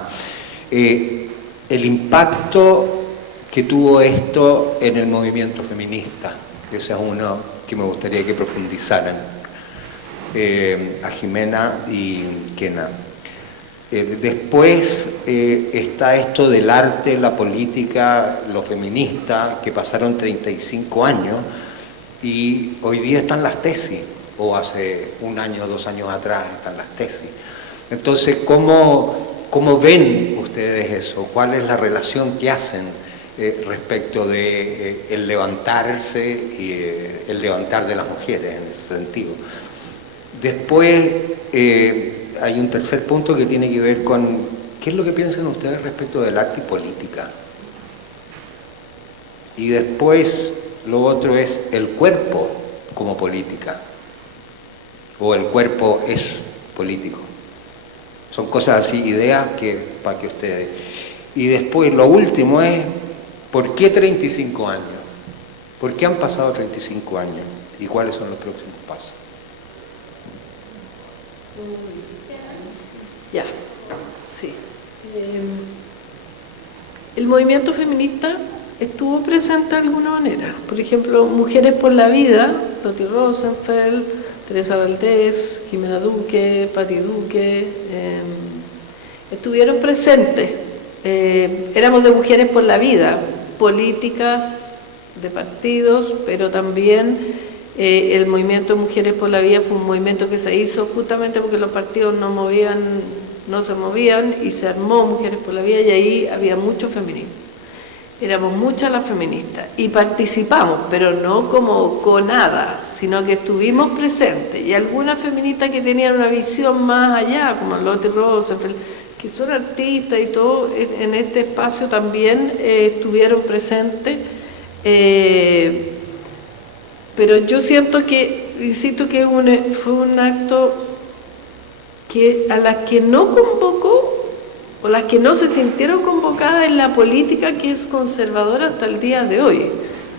El impacto que tuvo esto en el movimiento feminista, ese es uno que me gustaría que profundizaran, a Jimena y Kena. Después está esto del arte, la política, lo feminista, que pasaron 35 años y hoy día están las tesis, o hace 1 año o 2 años atrás están las tesis. Entonces, ¿cómo ven ustedes eso? ¿Cuál es la relación que hacen respecto de el levantarse y el levantar de las mujeres en ese sentido? Después hay un tercer punto que tiene que ver con qué es lo que piensan ustedes respecto del arte y política. Y después lo otro es el cuerpo como política, o el cuerpo es político. Son cosas así, ideas para que ustedes... Y después lo último es, ¿por qué 35 años? ¿Por qué han pasado 35 años? ¿Y cuáles son los próximos pasos? Ya, sí. El movimiento feminista estuvo presente de alguna manera. Por ejemplo, Mujeres por la Vida, Loti Rosenfeld, Teresa Valdés, Jimena Duque, Patti Duque, estuvieron presentes. Éramos de Mujeres por la Vida, políticas, de partidos, pero también el movimiento de Mujeres por la Vida fue un movimiento que se hizo justamente porque los partidos no se movían y se armó Mujeres por la Vida y ahí había mucho feminismo. Éramos muchas las feministas y participamos, pero no como con nada, sino que estuvimos presentes. Y algunas feministas que tenían una visión más allá, como Loti Rosenfeld, que son artistas y todo, en este espacio también estuvieron presentes. Pero yo siento que, insisto que fue un acto que a las que no convocó, o las que no se sintieron convocadas en la política que es conservadora hasta el día de hoy.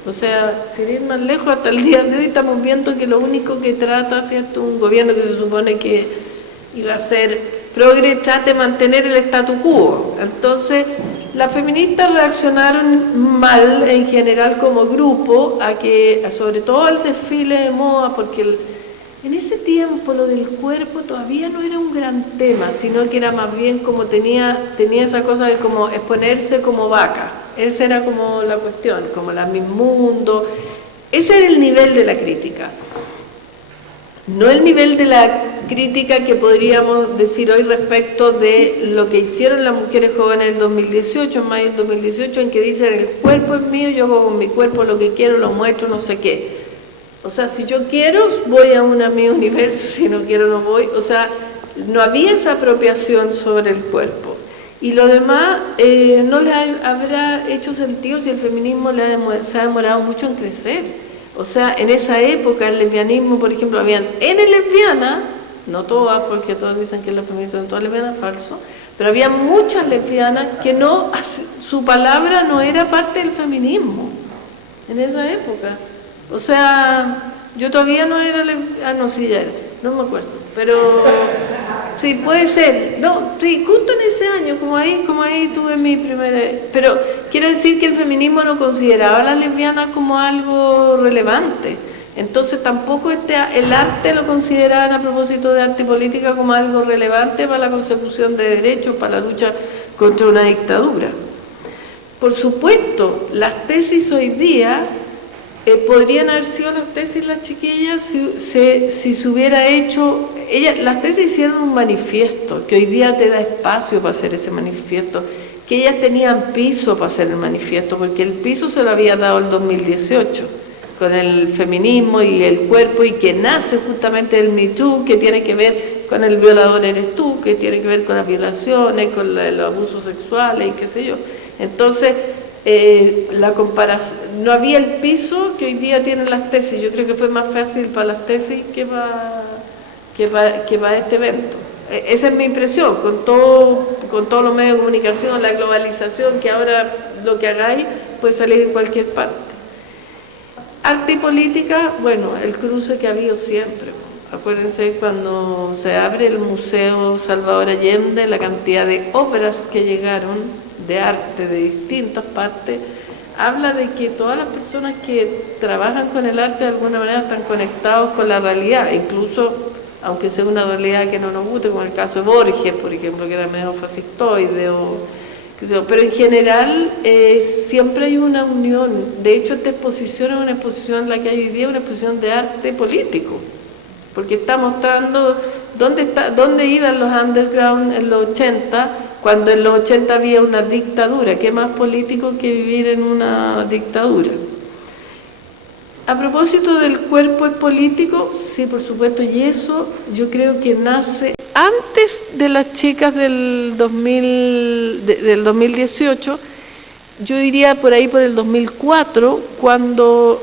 O sea, sin ir más lejos, hasta el día de hoy estamos viendo que lo único que trata, ¿cierto?, un gobierno que se supone que iba a ser progre, trate de mantener el statu quo. Entonces, las feministas reaccionaron mal en general como grupo, sobre todo al desfile de moda, porque en ese tiempo lo del cuerpo todavía no era un gran tema, sino que era más bien como tenía esa cosa de como exponerse como vaca. Esa era como la cuestión, como la Miss Mundo. Ese era el nivel de la crítica. No el nivel de la crítica que podríamos decir hoy respecto de lo que hicieron las mujeres jóvenes en el 2018, en mayo del 2018, en que dicen el cuerpo es mío, yo hago con mi cuerpo lo que quiero, lo muestro, no sé qué. O sea, si yo quiero, voy a una mi universo, si no quiero, no voy. O sea, no había esa apropiación sobre el cuerpo. Y lo demás no le habrá hecho sentido si el feminismo se ha demorado mucho en crecer. O sea, en esa época el lesbianismo, por ejemplo, habían N lesbianas, no todas, porque todas dicen que los feministas son todas lesbianas, falso, pero había muchas lesbianas que no, su palabra no era parte del feminismo en esa época. O sea, yo todavía no era lesbiana, no, sí ya era, no me acuerdo, pero sí, puede ser, no, sí, justo en ese año, como ahí tuve mi primera, pero quiero decir que el feminismo no consideraba a las lesbianas como algo relevante, entonces tampoco el arte lo consideraban, a propósito de arte y política, como algo relevante para la consecución de derechos, para la lucha contra una dictadura. Por supuesto, las tesis hoy día podrían haber sido las tesis las chiquillas si se hubiera hecho, las tesis hicieron un manifiesto, que hoy día te da espacio para hacer ese manifiesto, que ellas tenían piso para hacer el manifiesto, porque el piso se lo había dado el 2018, con el feminismo y el cuerpo, y que nace justamente del Me Too, que tiene que ver con el violador eres tú, que tiene que ver con las violaciones, con los abusos sexuales y qué sé yo. Entonces, la comparación, no había el piso que hoy día tienen las tesis. Yo creo que fue más fácil para las tesis que para este evento. Esa es mi impresión, con todos los medios de comunicación, la globalización, que ahora lo que hagáis puede salir en cualquier parte. Arte y política, bueno, el cruce que ha habido siempre. Acuérdense cuando se abre el Museo Salvador Allende, la cantidad de obras que llegaron de arte de distintas partes, habla de que todas las personas que trabajan con el arte de alguna manera están conectados con la realidad, incluso aunque sea una realidad que no nos guste, como el caso de Borges, por ejemplo, que era medio fascistoide, pero en general siempre hay una unión. De hecho, esta exposición es una exposición, la que hay hoy día, una exposición de arte político, porque está mostrando dónde iban los underground en los 80, cuando en los 80 había una dictadura. ¿Qué más político que vivir en una dictadura? A propósito del cuerpo es político, sí, por supuesto, y eso yo creo que nace antes de las chicas del 2018, yo diría por ahí por el 2004, cuando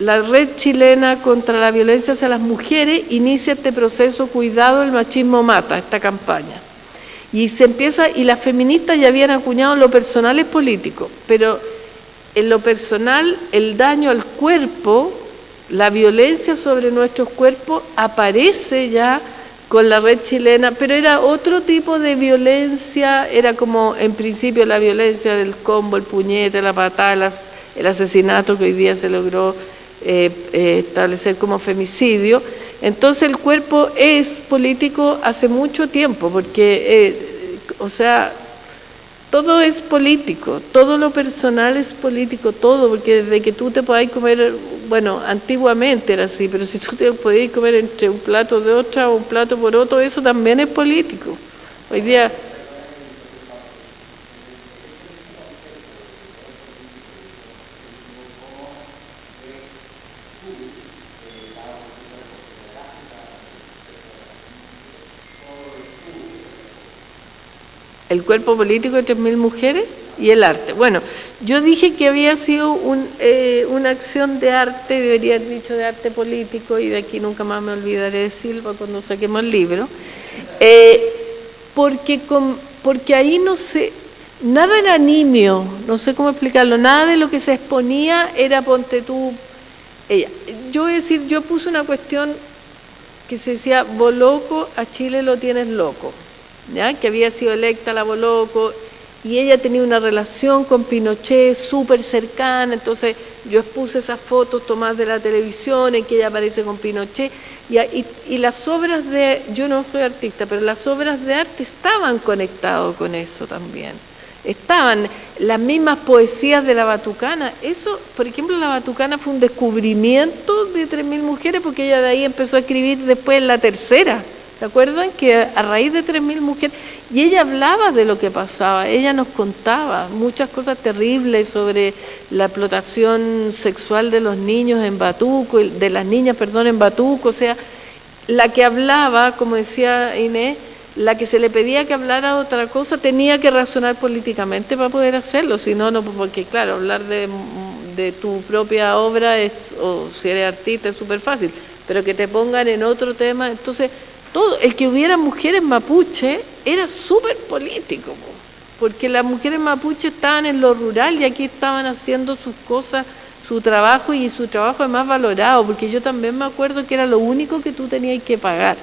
la Red Chilena contra la Violencia hacia las Mujeres inicia este proceso Cuidado, el machismo mata, esta campaña. Y se empieza, y las feministas ya habían acuñado lo personal es político, pero en lo personal el daño al cuerpo, la violencia sobre nuestros cuerpos aparece ya con la Red Chilena, pero era otro tipo de violencia, era como en principio la violencia del combo, el puñete, la patada, el asesinato que hoy día se logró establecer como femicidio. Entonces el cuerpo es político hace mucho tiempo, porque, o sea, todo es político, todo lo personal es político, todo, porque desde que tú te podás comer, bueno, antiguamente era así, pero si tú te podías comer entre un plato de otra o un plato por otro, eso también es político. Hoy día... El cuerpo político de 3.000 mujeres y el arte. Bueno, yo dije que había sido una acción de arte, debería haber dicho de arte político, y de aquí nunca más me olvidaré de Silva cuando saquemos el libro, porque ahí nada era nimio, no sé cómo explicarlo, nada de lo que se exponía era ponte tú, ella. Yo voy a decir, yo puse una cuestión que se decía, Boloco, a Chile lo tienes loco. ¿Ya? Que había sido electa la Boloco y ella tenía una relación con Pinochet súper cercana, entonces yo expuse esas fotos tomadas de la televisión en que ella aparece con Pinochet y las obras de, yo no soy artista, pero las obras de arte estaban conectadas con eso también, estaban las mismas poesías de la Batucana. Eso, por ejemplo, la Batucana fue un descubrimiento de 3.000 mujeres, porque ella de ahí empezó a escribir después en la tercera, ¿Se acuerdan que a raíz de 3.000 mujeres? Y ella hablaba de lo que pasaba, ella nos contaba muchas cosas terribles sobre la explotación sexual de los niños en Batuco, de las niñas, perdón, en Batuco, o sea, la que hablaba, como decía Inés, la que se le pedía que hablara de otra cosa tenía que razonar políticamente para poder hacerlo, si no, no, porque claro, hablar de tu propia obra o si eres artista es súper fácil, pero que te pongan en otro tema, entonces todo, el que hubiera mujeres mapuche era súper político, porque las mujeres mapuche estaban en lo rural y aquí estaban haciendo sus cosas, su trabajo, y su trabajo es más valorado, porque yo también me acuerdo que era lo único que tú tenías que pagar.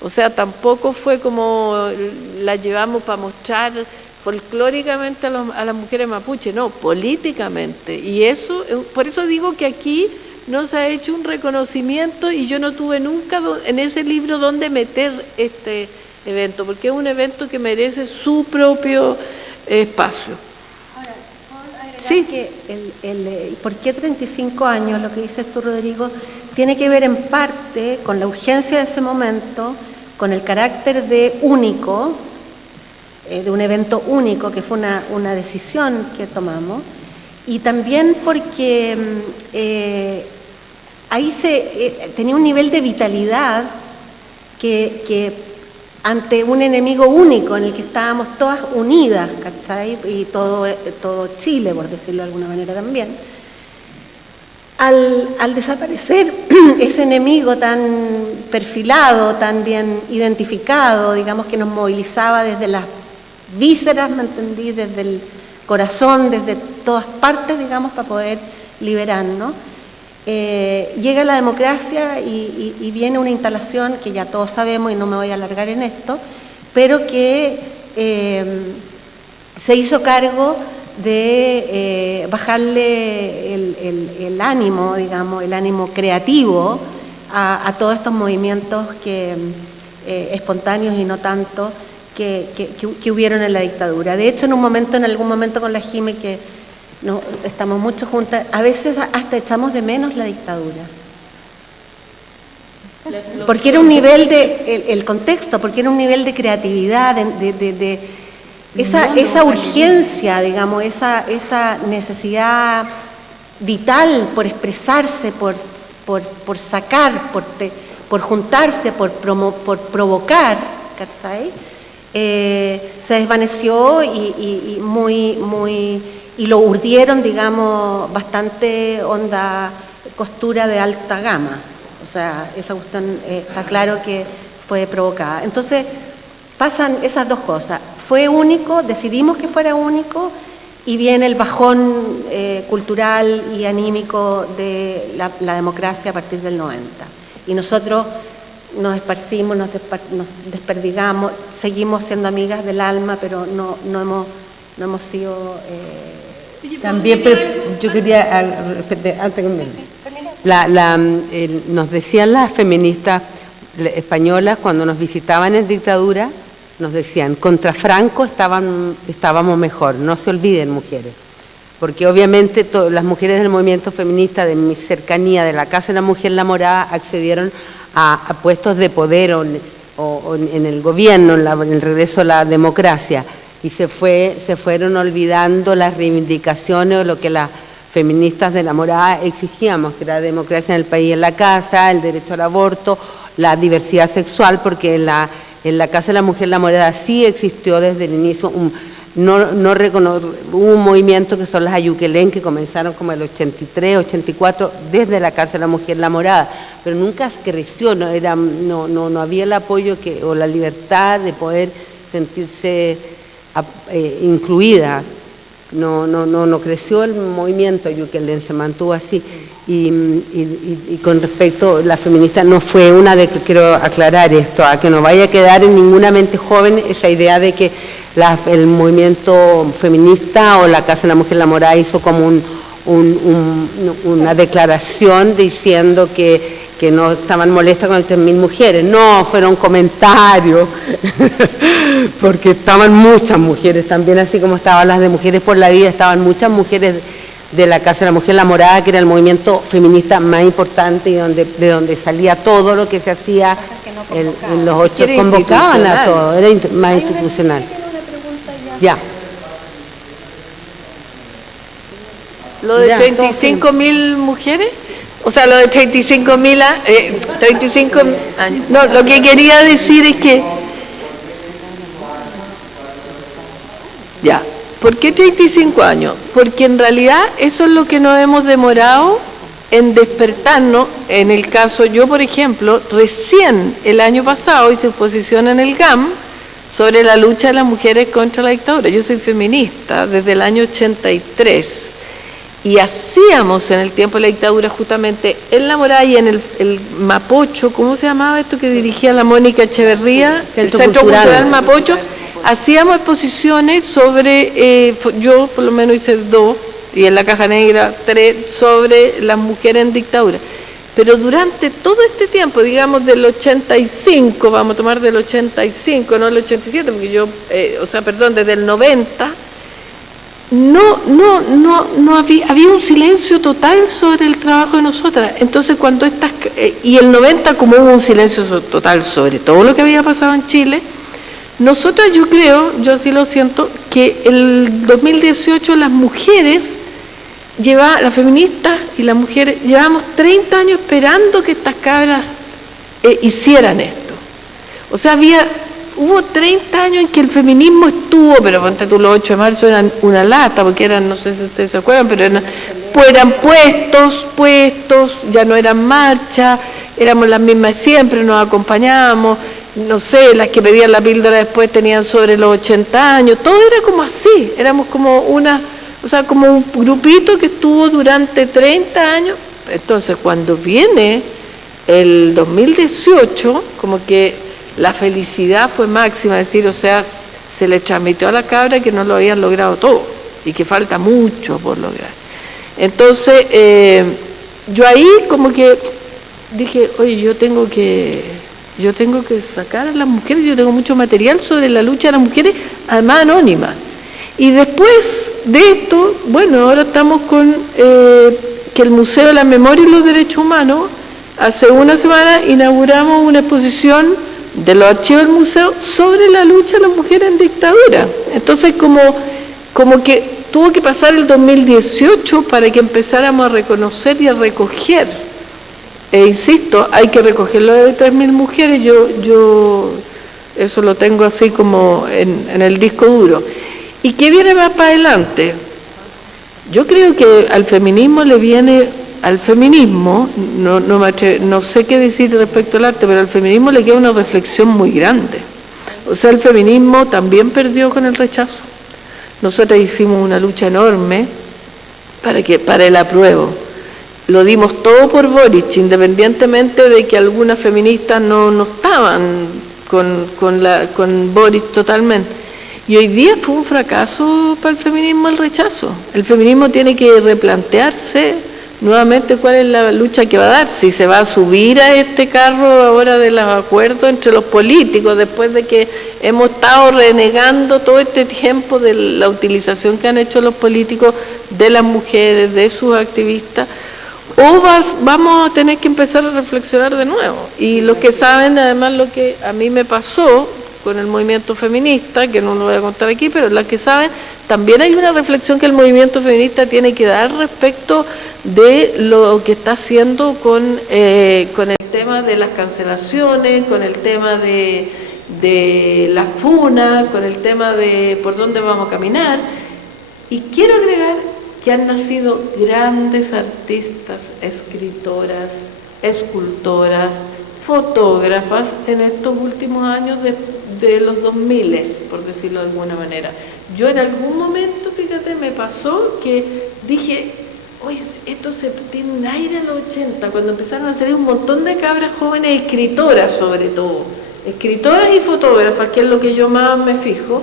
O sea, tampoco fue como la llevamos para mostrar folclóricamente a las mujeres mapuche, no, políticamente. Y eso, por eso digo que aquí no se ha hecho un reconocimiento y yo no tuve nunca en ese libro donde meter este evento, porque es un evento que merece su propio espacio. Ahora, ¿puedo agregar sí, que ¿por qué 35 años? Lo que dices tú, Rodrigo, tiene que ver en parte con la urgencia de ese momento, con el carácter de único, de un evento único, que fue una decisión que tomamos, y también porque ahí tenía un nivel de vitalidad que ante un enemigo único en el que estábamos todas unidas, ¿cachai? Y todo Chile, por decirlo de alguna manera también, al desaparecer ese enemigo tan perfilado, tan bien identificado, digamos, que nos movilizaba desde las vísceras, ¿me entendí?, desde el corazón, desde todas partes, digamos, para poder liberarnos. Llega la democracia y viene una instalación que ya todos sabemos y no me voy a alargar en esto, pero que se hizo cargo de bajarle el ánimo, digamos, el ánimo creativo a todos estos movimientos espontáneos y no tanto que hubieron en la dictadura. De hecho, en algún momento con la Jime, que no, estamos mucho juntas, a veces hasta echamos de menos la dictadura. Porque era un nivel el contexto, porque era un nivel de creatividad, de esa urgencia, digamos, esa necesidad vital por expresarse, por sacar, por juntarse, por provocar, ¿cachai? Se desvaneció y lo urdieron, digamos, bastante onda costura de alta gama. O sea, esa cuestión está claro que fue provocada. Entonces, pasan esas dos cosas. Fue único, decidimos que fuera único, y viene el bajón cultural y anímico de la democracia a partir del 90. Y nosotros nos esparcimos, nos desperdigamos, seguimos siendo amigas del alma, pero no hemos sido... También, pero yo quería, antes que nos decían las feministas españolas cuando nos visitaban en dictadura, nos decían, contra Franco estábamos mejor, no se olviden, mujeres, porque obviamente las mujeres del movimiento feminista, de mi cercanía, de la Casa de la Mujer La Morada, accedieron a puestos de poder o en el gobierno, en el regreso a la democracia, y se fueron olvidando las reivindicaciones o lo que las feministas de La Morada exigíamos, que era democracia en el país y en la casa, el derecho al aborto, la diversidad sexual, porque en la Casa de la Mujer La Morada sí existió desde el inicio hubo un movimiento que son las Ayuquelén, que comenzaron como el 83, 84, desde la Casa de la Mujer La Morada, pero nunca creció, no había el apoyo o la libertad de poder sentirse incluida. No creció el movimiento Ayuquelén, se mantuvo así. Y con respecto, la feminista no fue una de que, quiero aclarar esto, a que no vaya a quedar en ninguna mente joven esa idea de que el movimiento feminista o la Casa de la Mujer La Morada hizo como una declaración diciendo que no estaban molestas con el 3.000 mujeres. No, fueron comentarios, porque estaban muchas mujeres también, así como estaban las de Mujeres por la Vida, estaban muchas mujeres de la Casa de la Mujer La Morada, que era el movimiento feminista más importante y de donde salía todo lo que se hacía los 8 convocaban a todos, era más institucional. Ya. ¿Lo de 35.000 mujeres? O sea, lo de 35.000 35 años. No, lo que quería decir es que... Ya. ¿Por qué 35 años? Porque en realidad eso es lo que nos hemos demorado en despertarnos. En el caso, yo por ejemplo, recién el año pasado hice exposición en el GAM sobre la lucha de las mujeres contra la dictadura. Yo soy feminista desde el año 83 y hacíamos en el tiempo de la dictadura justamente en la Moralla, en el Mapocho, ¿cómo se llamaba esto que dirigía la Mónica Echeverría? El Centro Cultural Mapocho. Hacíamos exposiciones sobre, yo por lo menos hice 2, y en la Caja Negra 3, sobre las mujeres en dictadura. Pero durante todo este tiempo, digamos del 85, vamos a tomar del 85, no el 87, porque yo, desde el 90, había un silencio total sobre el trabajo de nosotras. Entonces cuando y el 90 como hubo un silencio total sobre todo lo que había pasado en Chile, nosotras yo creo, yo así lo siento, que el 2018 las mujeres, las feministas y las mujeres, llevábamos 30 años esperando que estas cabras hicieran esto. O sea, hubo 30 años en que el feminismo estuvo, pero ponte tú, los 8 de marzo eran una lata, porque eran, no sé si ustedes se acuerdan, pero eran puestos, ya no eran marchas, éramos las mismas siempre, nos acompañábamos. No sé, las que pedían la píldora después tenían sobre los 80 años, todo era como así, éramos como como un grupito que estuvo durante 30 años. Entonces cuando viene el 2018, como que la felicidad fue máxima, es decir, se le transmitió a la cabra que no lo habían logrado todo y que falta mucho por lograr. Entonces yo ahí como que dije, oye, yo tengo que sacar a las mujeres, yo tengo mucho material sobre la lucha de las mujeres, además anónima. Y después de esto, bueno, ahora estamos con que el Museo de la Memoria y los Derechos Humanos, hace una semana inauguramos una exposición de los archivos del museo sobre la lucha de las mujeres en dictadura. Entonces como que tuvo que pasar el 2018 para que empezáramos a reconocer y a recoger. Insisto, hay que recogerlo de 3.000 mujeres, yo eso lo tengo así como en el disco duro. ¿Y qué viene más para adelante? Yo creo que al feminismo, no sé qué decir respecto al arte, pero al feminismo le queda una reflexión muy grande. O sea, el feminismo también perdió con el rechazo. Nosotros hicimos una lucha enorme para el apruebo. Lo dimos todo por Boric, independientemente de que algunas feministas no estaban con Boric totalmente. Y hoy día fue un fracaso para el feminismo el rechazo. El feminismo tiene que replantearse nuevamente cuál es la lucha que va a dar, si se va a subir a este carro ahora de los acuerdos entre los políticos, después de que hemos estado renegando todo este tiempo de la utilización que han hecho los políticos de las mujeres, de sus activistas, o vamos a tener que empezar a reflexionar de nuevo. Y los que saben, además, lo que a mí me pasó con el movimiento feminista, que no lo voy a contar aquí, pero las que saben, también hay una reflexión que el movimiento feminista tiene que dar respecto de lo que está haciendo con el tema de las cancelaciones, con el tema de la funa, con el tema de por dónde vamos a caminar. Y quiero agregar que han nacido grandes artistas, escritoras, escultoras, fotógrafas en estos últimos años de los 2000, por decirlo de alguna manera. Yo en algún momento, fíjate, me pasó que dije, oye, esto tiene un aire a los 80, cuando empezaron a salir un montón de cabras jóvenes, escritoras sobre todo, escritoras y fotógrafas, que es lo que yo más me fijo,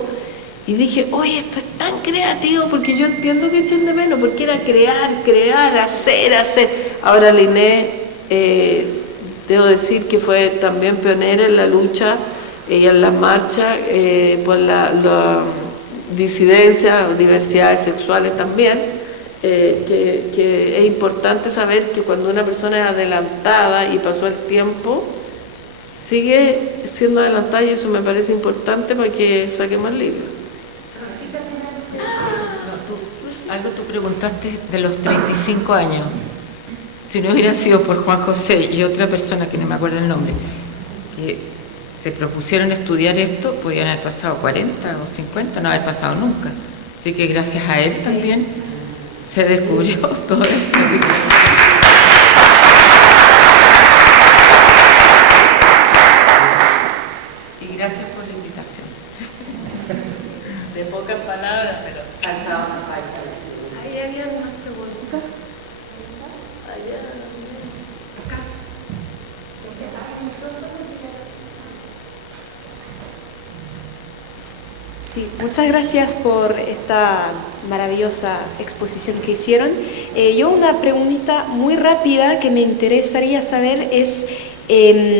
y dije, oye, esto es tan creativo, porque yo entiendo que echen de menos, porque era crear, hacer. Ahora la Inés, debo decir que fue también pionera en la lucha y en las marchas por la disidencia, diversidades sexuales también, que es importante saber que cuando una persona es adelantada y pasó el tiempo, sigue siendo adelantada y eso me parece importante para que saquemos el libro. Algo tú preguntaste de los 35 años. Si no hubiera sido por Juan José y otra persona, que no me acuerdo el nombre, que se propusieron estudiar esto, podían haber pasado 40 o 50, no haber pasado nunca. Así que gracias a él también se descubrió todo esto. Así que... Y gracias por la invitación. De pocas palabras, pero Faltaba una falta. ¿Ahí había algunas preguntas? Sí, muchas gracias por esta maravillosa exposición que hicieron. Yo una preguntita muy rápida que me interesaría saber es,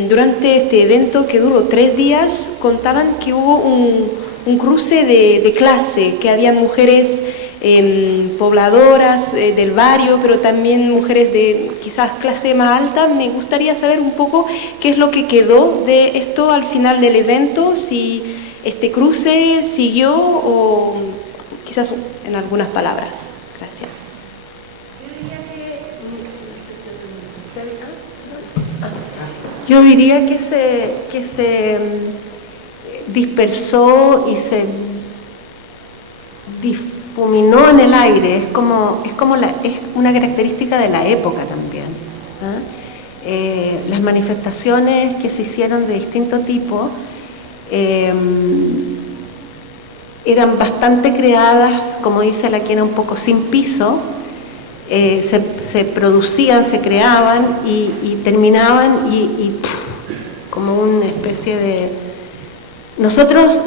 durante este evento que duró 3 días, contaban que hubo un cruce de clase, que habían mujeres pobladoras del barrio, pero también mujeres de quizás clase más alta. Me gustaría saber un poco qué es lo que quedó de esto al final del evento, si este cruce siguió o quizás en algunas palabras. Gracias. Yo diría que se dispersó y se difuminó en el aire. Es una característica de la época también. Las manifestaciones que se hicieron de distinto tipo eran bastante creadas, como dice la Kena, un poco sin piso. Se producían, se creaban y terminaban como una especie de... Nosotras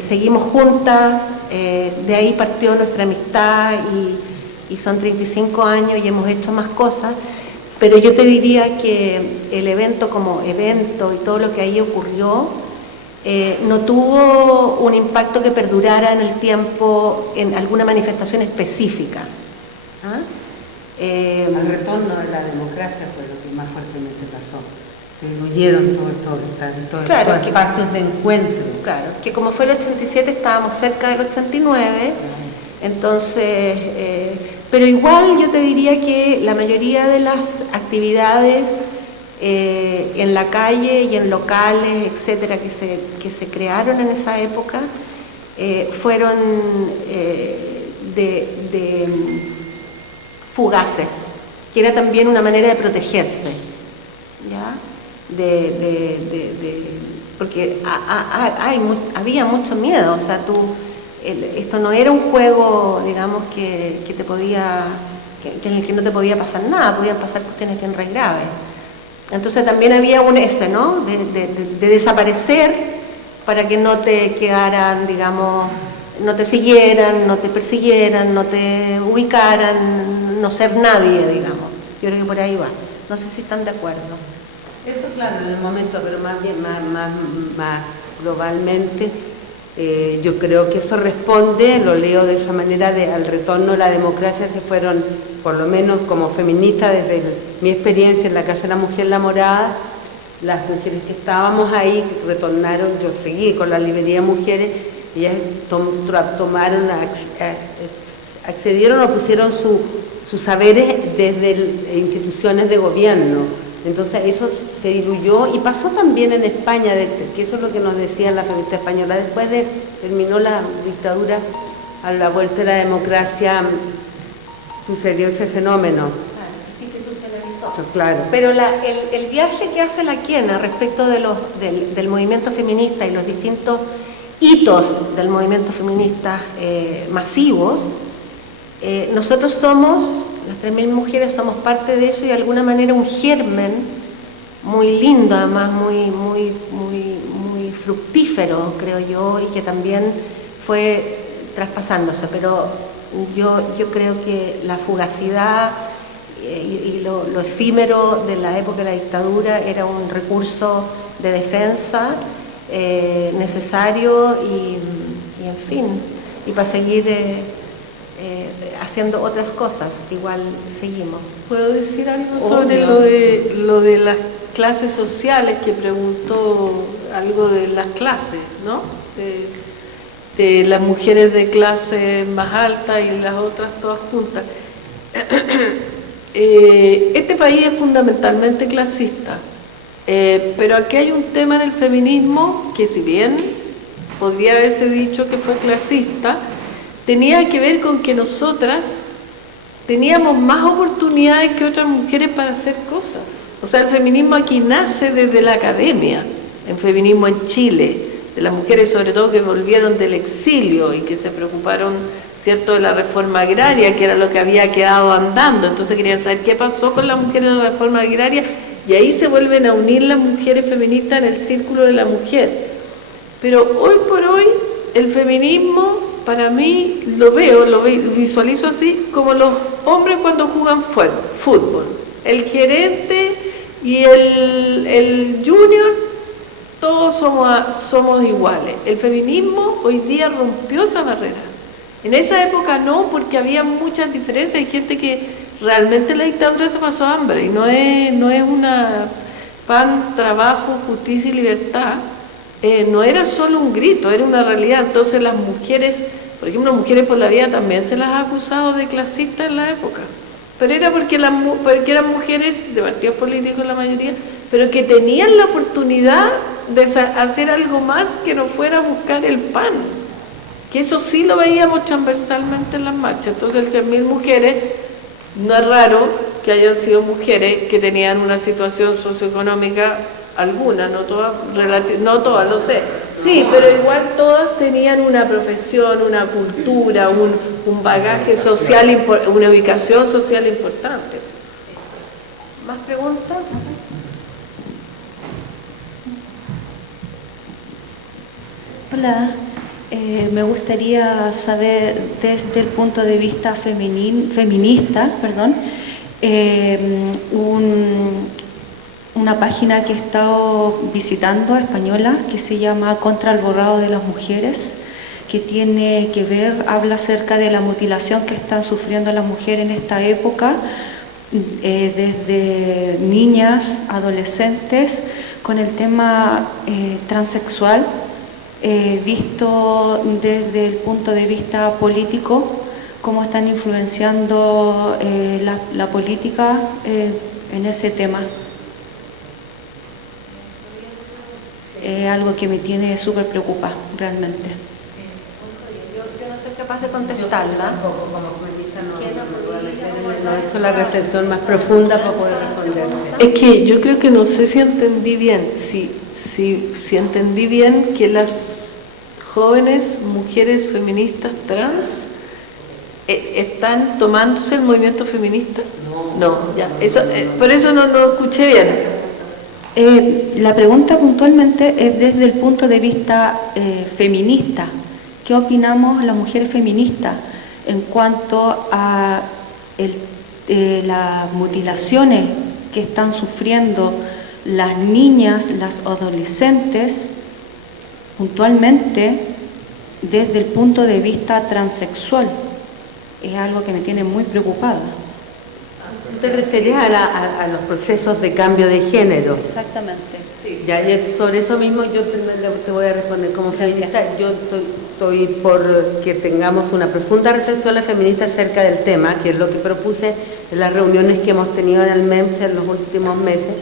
seguimos juntas, de ahí partió nuestra amistad y son 35 años y hemos hecho más cosas, pero yo te diría que el evento como evento y todo lo que ahí ocurrió no tuvo un impacto que perdurara en el tiempo en alguna manifestación específica. El retorno de la democracia fue lo que más fuertemente pasó. Se diluyeron todos espacios de encuentro. Claro, que como fue el 87 estábamos cerca del 89, entonces, pero igual yo te diría que la mayoría de las actividades en la calle y en locales, etcétera, que se crearon en esa época, fueron de fugaces, que era también una manera de protegerse, ¿ya? Porque había mucho miedo, o sea, esto no era un juego, digamos, que te podía, en el que no te podía pasar nada, podían pasar cuestiones bien re graves. Entonces también había ¿no? de desaparecer para que no te quedaran, digamos, no te siguieran, no te persiguieran, no te ubicaran, no ser nadie, digamos. Yo creo que por ahí va. No sé si están de acuerdo. Eso claro, en el momento, pero más bien, más globalmente, yo creo que eso responde, lo leo de esa manera, al retorno de la democracia. Se fueron, por lo menos como feminista, desde mi experiencia en la Casa de la Mujer La Morada, las mujeres que estábamos ahí retornaron. Yo seguí con la librería Mujeres, ellas accedieron o pusieron sus saberes desde instituciones de gobierno. Entonces eso se diluyó y pasó también en España, que eso es lo que nos decía la revista española. Después terminó la dictadura, a la vuelta de la democracia sucedió ese fenómeno. Claro, se institucionalizó. Eso, claro. Pero el viaje que hace la Kena respecto del movimiento feminista y los distintos hitos del movimiento feminista masivos, nosotros somos... Las 3.000 mujeres somos parte de eso y de alguna manera un germen muy lindo, además muy fructífero, creo yo, y que también fue traspasándose. Pero yo creo que la fugacidad y lo efímero de la época de la dictadura era un recurso de defensa necesario y en fin, y para seguir... haciendo otras cosas, igual seguimos. ¿Puedo decir algo sobre lo de las clases sociales, que preguntó algo de las clases, ¿no? De las mujeres de clase más alta y las otras todas juntas. Este país es fundamentalmente clasista, pero aquí hay un tema en el feminismo que, si bien podría haberse dicho que fue clasista, tenía que ver con que nosotras teníamos más oportunidades que otras mujeres para hacer cosas. O sea, el feminismo aquí nace desde la academia, el feminismo en Chile, de las mujeres sobre todo que volvieron del exilio y que se preocuparon, ¿cierto?, de la reforma agraria, que era lo que había quedado andando. Entonces querían saber qué pasó con las mujeres en la reforma agraria, y ahí se vuelven a unir las mujeres feministas en el círculo de la mujer. Pero hoy por hoy el feminismo, para mí, lo visualizo así, como los hombres cuando juegan fútbol. El gerente y el junior, todos somos iguales. El feminismo hoy día rompió esa barrera. En esa época no, porque había muchas diferencias. Hay gente que realmente la dictadura se pasó hambre, y no es una pan, trabajo, justicia y libertad. No era solo un grito, era una realidad. Entonces las mujeres, por ejemplo, Mujeres por la Vida también se las ha acusado de clasistas en la época. Pero era porque eran mujeres de partidos políticos la mayoría, pero que tenían la oportunidad de hacer algo más que no fuera buscar el pan. Que eso sí lo veíamos transversalmente en las marchas. Entonces el 3.000 mujeres, no es raro que hayan sido mujeres que tenían una situación socioeconómica, algunas, no todas, lo sé. Sí, pero igual todas tenían una profesión, una cultura, un bagaje social, una ubicación social importante. ¿Más preguntas? Hola, me gustaría saber desde el punto de vista feminista, una página que he estado visitando, española, que se llama Contra el Borrado de las Mujeres, que tiene que ver, habla acerca de la mutilación que están sufriendo las mujeres en esta época, desde niñas, adolescentes, con el tema transexual, visto desde el punto de vista político, cómo están influenciando la política en ese tema. Es algo que me tiene súper preocupada, realmente. Yo no soy capaz de contestarla. Yo tampoco, como feminista no he hecho la reflexión más profunda para poder responder. Es que yo creo que no sé si entendí bien, si entendí bien que las jóvenes mujeres feministas trans están tomándose el movimiento feminista. No, ya, eso, por eso no escuché bien. La pregunta puntualmente es desde el punto de vista feminista. ¿Qué opinamos las mujeres feministas en cuanto a las mutilaciones que están sufriendo las niñas, las adolescentes, puntualmente desde el punto de vista transexual? Es algo que me tiene muy preocupada. ¿Te referías a los procesos de cambio de género? Exactamente. Sí. Ya, sobre eso mismo yo te voy a responder como feminista. Yo estoy por que tengamos una profunda reflexión la feminista acerca del tema, que es lo que propuse en las reuniones que hemos tenido en el MEMCHE en los últimos meses.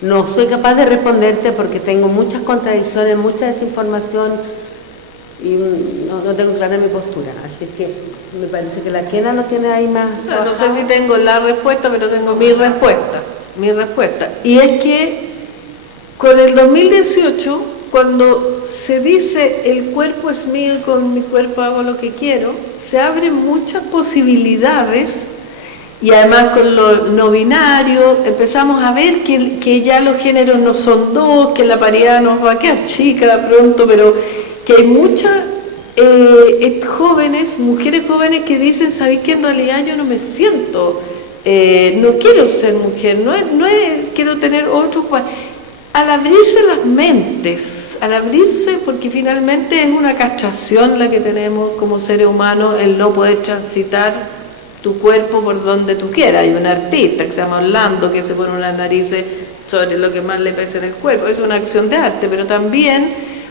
No soy capaz de responderte porque tengo muchas contradicciones, mucha desinformación y no tengo clara mi postura. Así que me parece que la Kena no tiene ahí más. O sea, no sé si tengo la respuesta, pero tengo mi respuesta. Y es que con el 2018, cuando se dice el cuerpo es mío y con mi cuerpo hago lo que quiero, se abren muchas posibilidades. Y además con lo no binario empezamos a ver que ya los géneros no son dos, que la paridad nos va a quedar chica pronto, pero que hay muchas jóvenes, mujeres jóvenes que dicen, ¿sabéis que en realidad yo no me siento, no quiero ser mujer, quiero tener otro? Al abrirse las mentes, porque finalmente es una castración la que tenemos como seres humanos, el no poder transitar tu cuerpo por donde tú quieras. Hay un artista que se llama Orlando que se pone unas narices sobre lo que más le pesa en el cuerpo. Es una acción de arte, pero también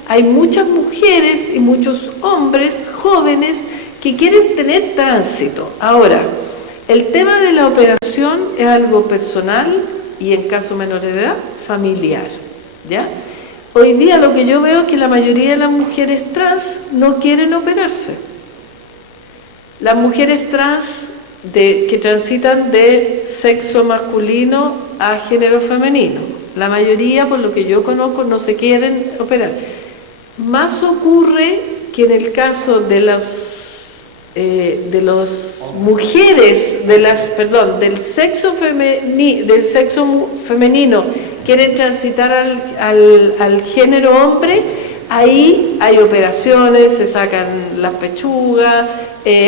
hay muchas mujeres y muchos hombres jóvenes que quieren tener tránsito. Ahora, el tema de la operación es algo personal y en caso menor de edad, familiar, ¿ya? Hoy día lo que yo veo es que la mayoría de las mujeres trans no quieren operarse. Las mujeres trans que transitan de sexo masculino a género femenino, la mayoría, por lo que yo conozco, no se quieren operar. Más ocurre que en el caso de las mujeres del sexo femenino quieren transitar al género hombre, ahí hay operaciones, se sacan las pechugas,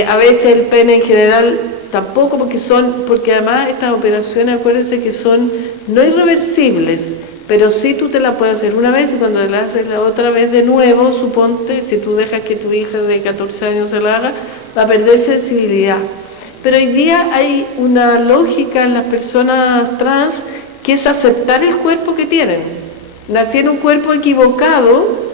a veces el pene en general tampoco, porque además estas operaciones, acuérdense que son no irreversibles, pero sí tú te la puedes hacer una vez y cuando te la haces la otra vez de nuevo, suponte, si tú dejas que tu hija de 14 años se la haga, va a perder sensibilidad. Pero hoy día hay una lógica en las personas trans que es aceptar el cuerpo que tienen. Nací en un cuerpo equivocado,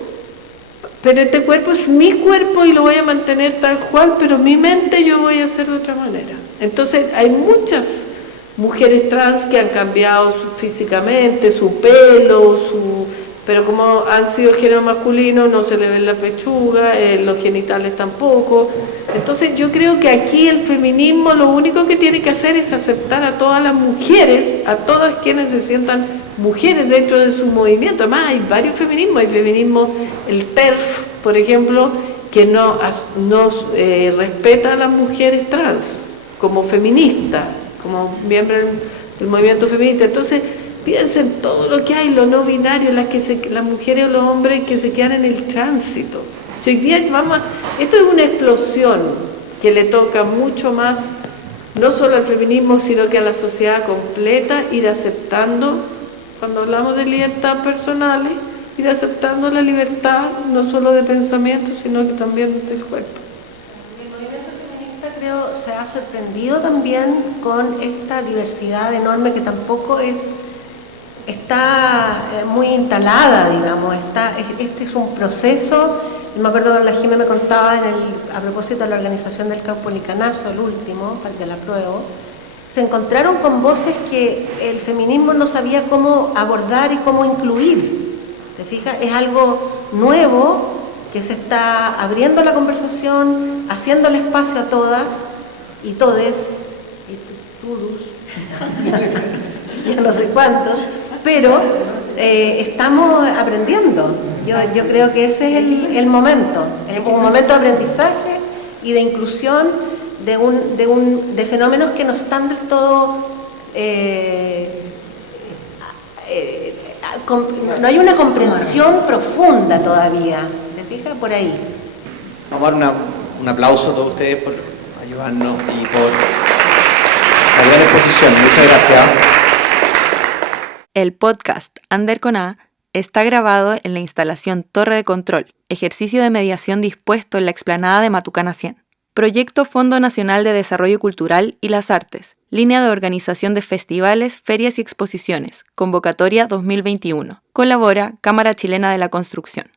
pero este cuerpo es mi cuerpo y lo voy a mantener tal cual, pero mi mente yo voy a hacer de otra manera. Entonces hay muchas mujeres trans que han cambiado físicamente, su pelo, pero como han sido género masculino, no se le ven la pechuga, los genitales tampoco. Entonces yo creo que aquí el feminismo lo único que tiene que hacer es aceptar a todas las mujeres, a todas quienes se sientan mujeres dentro de su movimiento. Además hay varios feminismos, hay feminismo, el TERF, por ejemplo, que no respeta a las mujeres trans como feministas, como miembros del movimiento feminista. Entonces piensen todo lo que hay, lo no binario, las mujeres o los hombres que se quedan en el tránsito. Hoy día esto es una explosión que le toca mucho más, no solo al feminismo, sino que a la sociedad completa, ir aceptando, cuando hablamos de libertad personales, ir aceptando la libertad no solo de pensamiento, sino que también del cuerpo. El movimiento feminista creo se ha sorprendido también con esta diversidad enorme que tampoco está muy instalada, digamos. Este es un proceso. Me acuerdo que la Jimé me contaba a propósito de la organización del Caupolicanazo, el último, para que la apruebo, se encontraron con voces que el feminismo no sabía cómo abordar y cómo incluir. ¿Te fijas? Es algo nuevo que se está abriendo la conversación, haciéndole espacio a todas y todes, y todos, ya no sé cuántos, pero estamos aprendiendo. Yo creo que ese es el momento, un momento de aprendizaje y de inclusión de fenómenos que no están del todo, no hay una comprensión profunda todavía. ¿Te fijas? Por ahí. Vamos a dar un aplauso a todos ustedes por ayudarnos y por la gran exposición. Muchas gracias. El podcast Ander con A está grabado en la instalación Torre de Control, ejercicio de mediación dispuesto en la explanada de Matucana 100. Proyecto Fondo Nacional de Desarrollo Cultural y las Artes, línea de organización de festivales, ferias y exposiciones, convocatoria 2021. Colabora Cámara Chilena de la Construcción.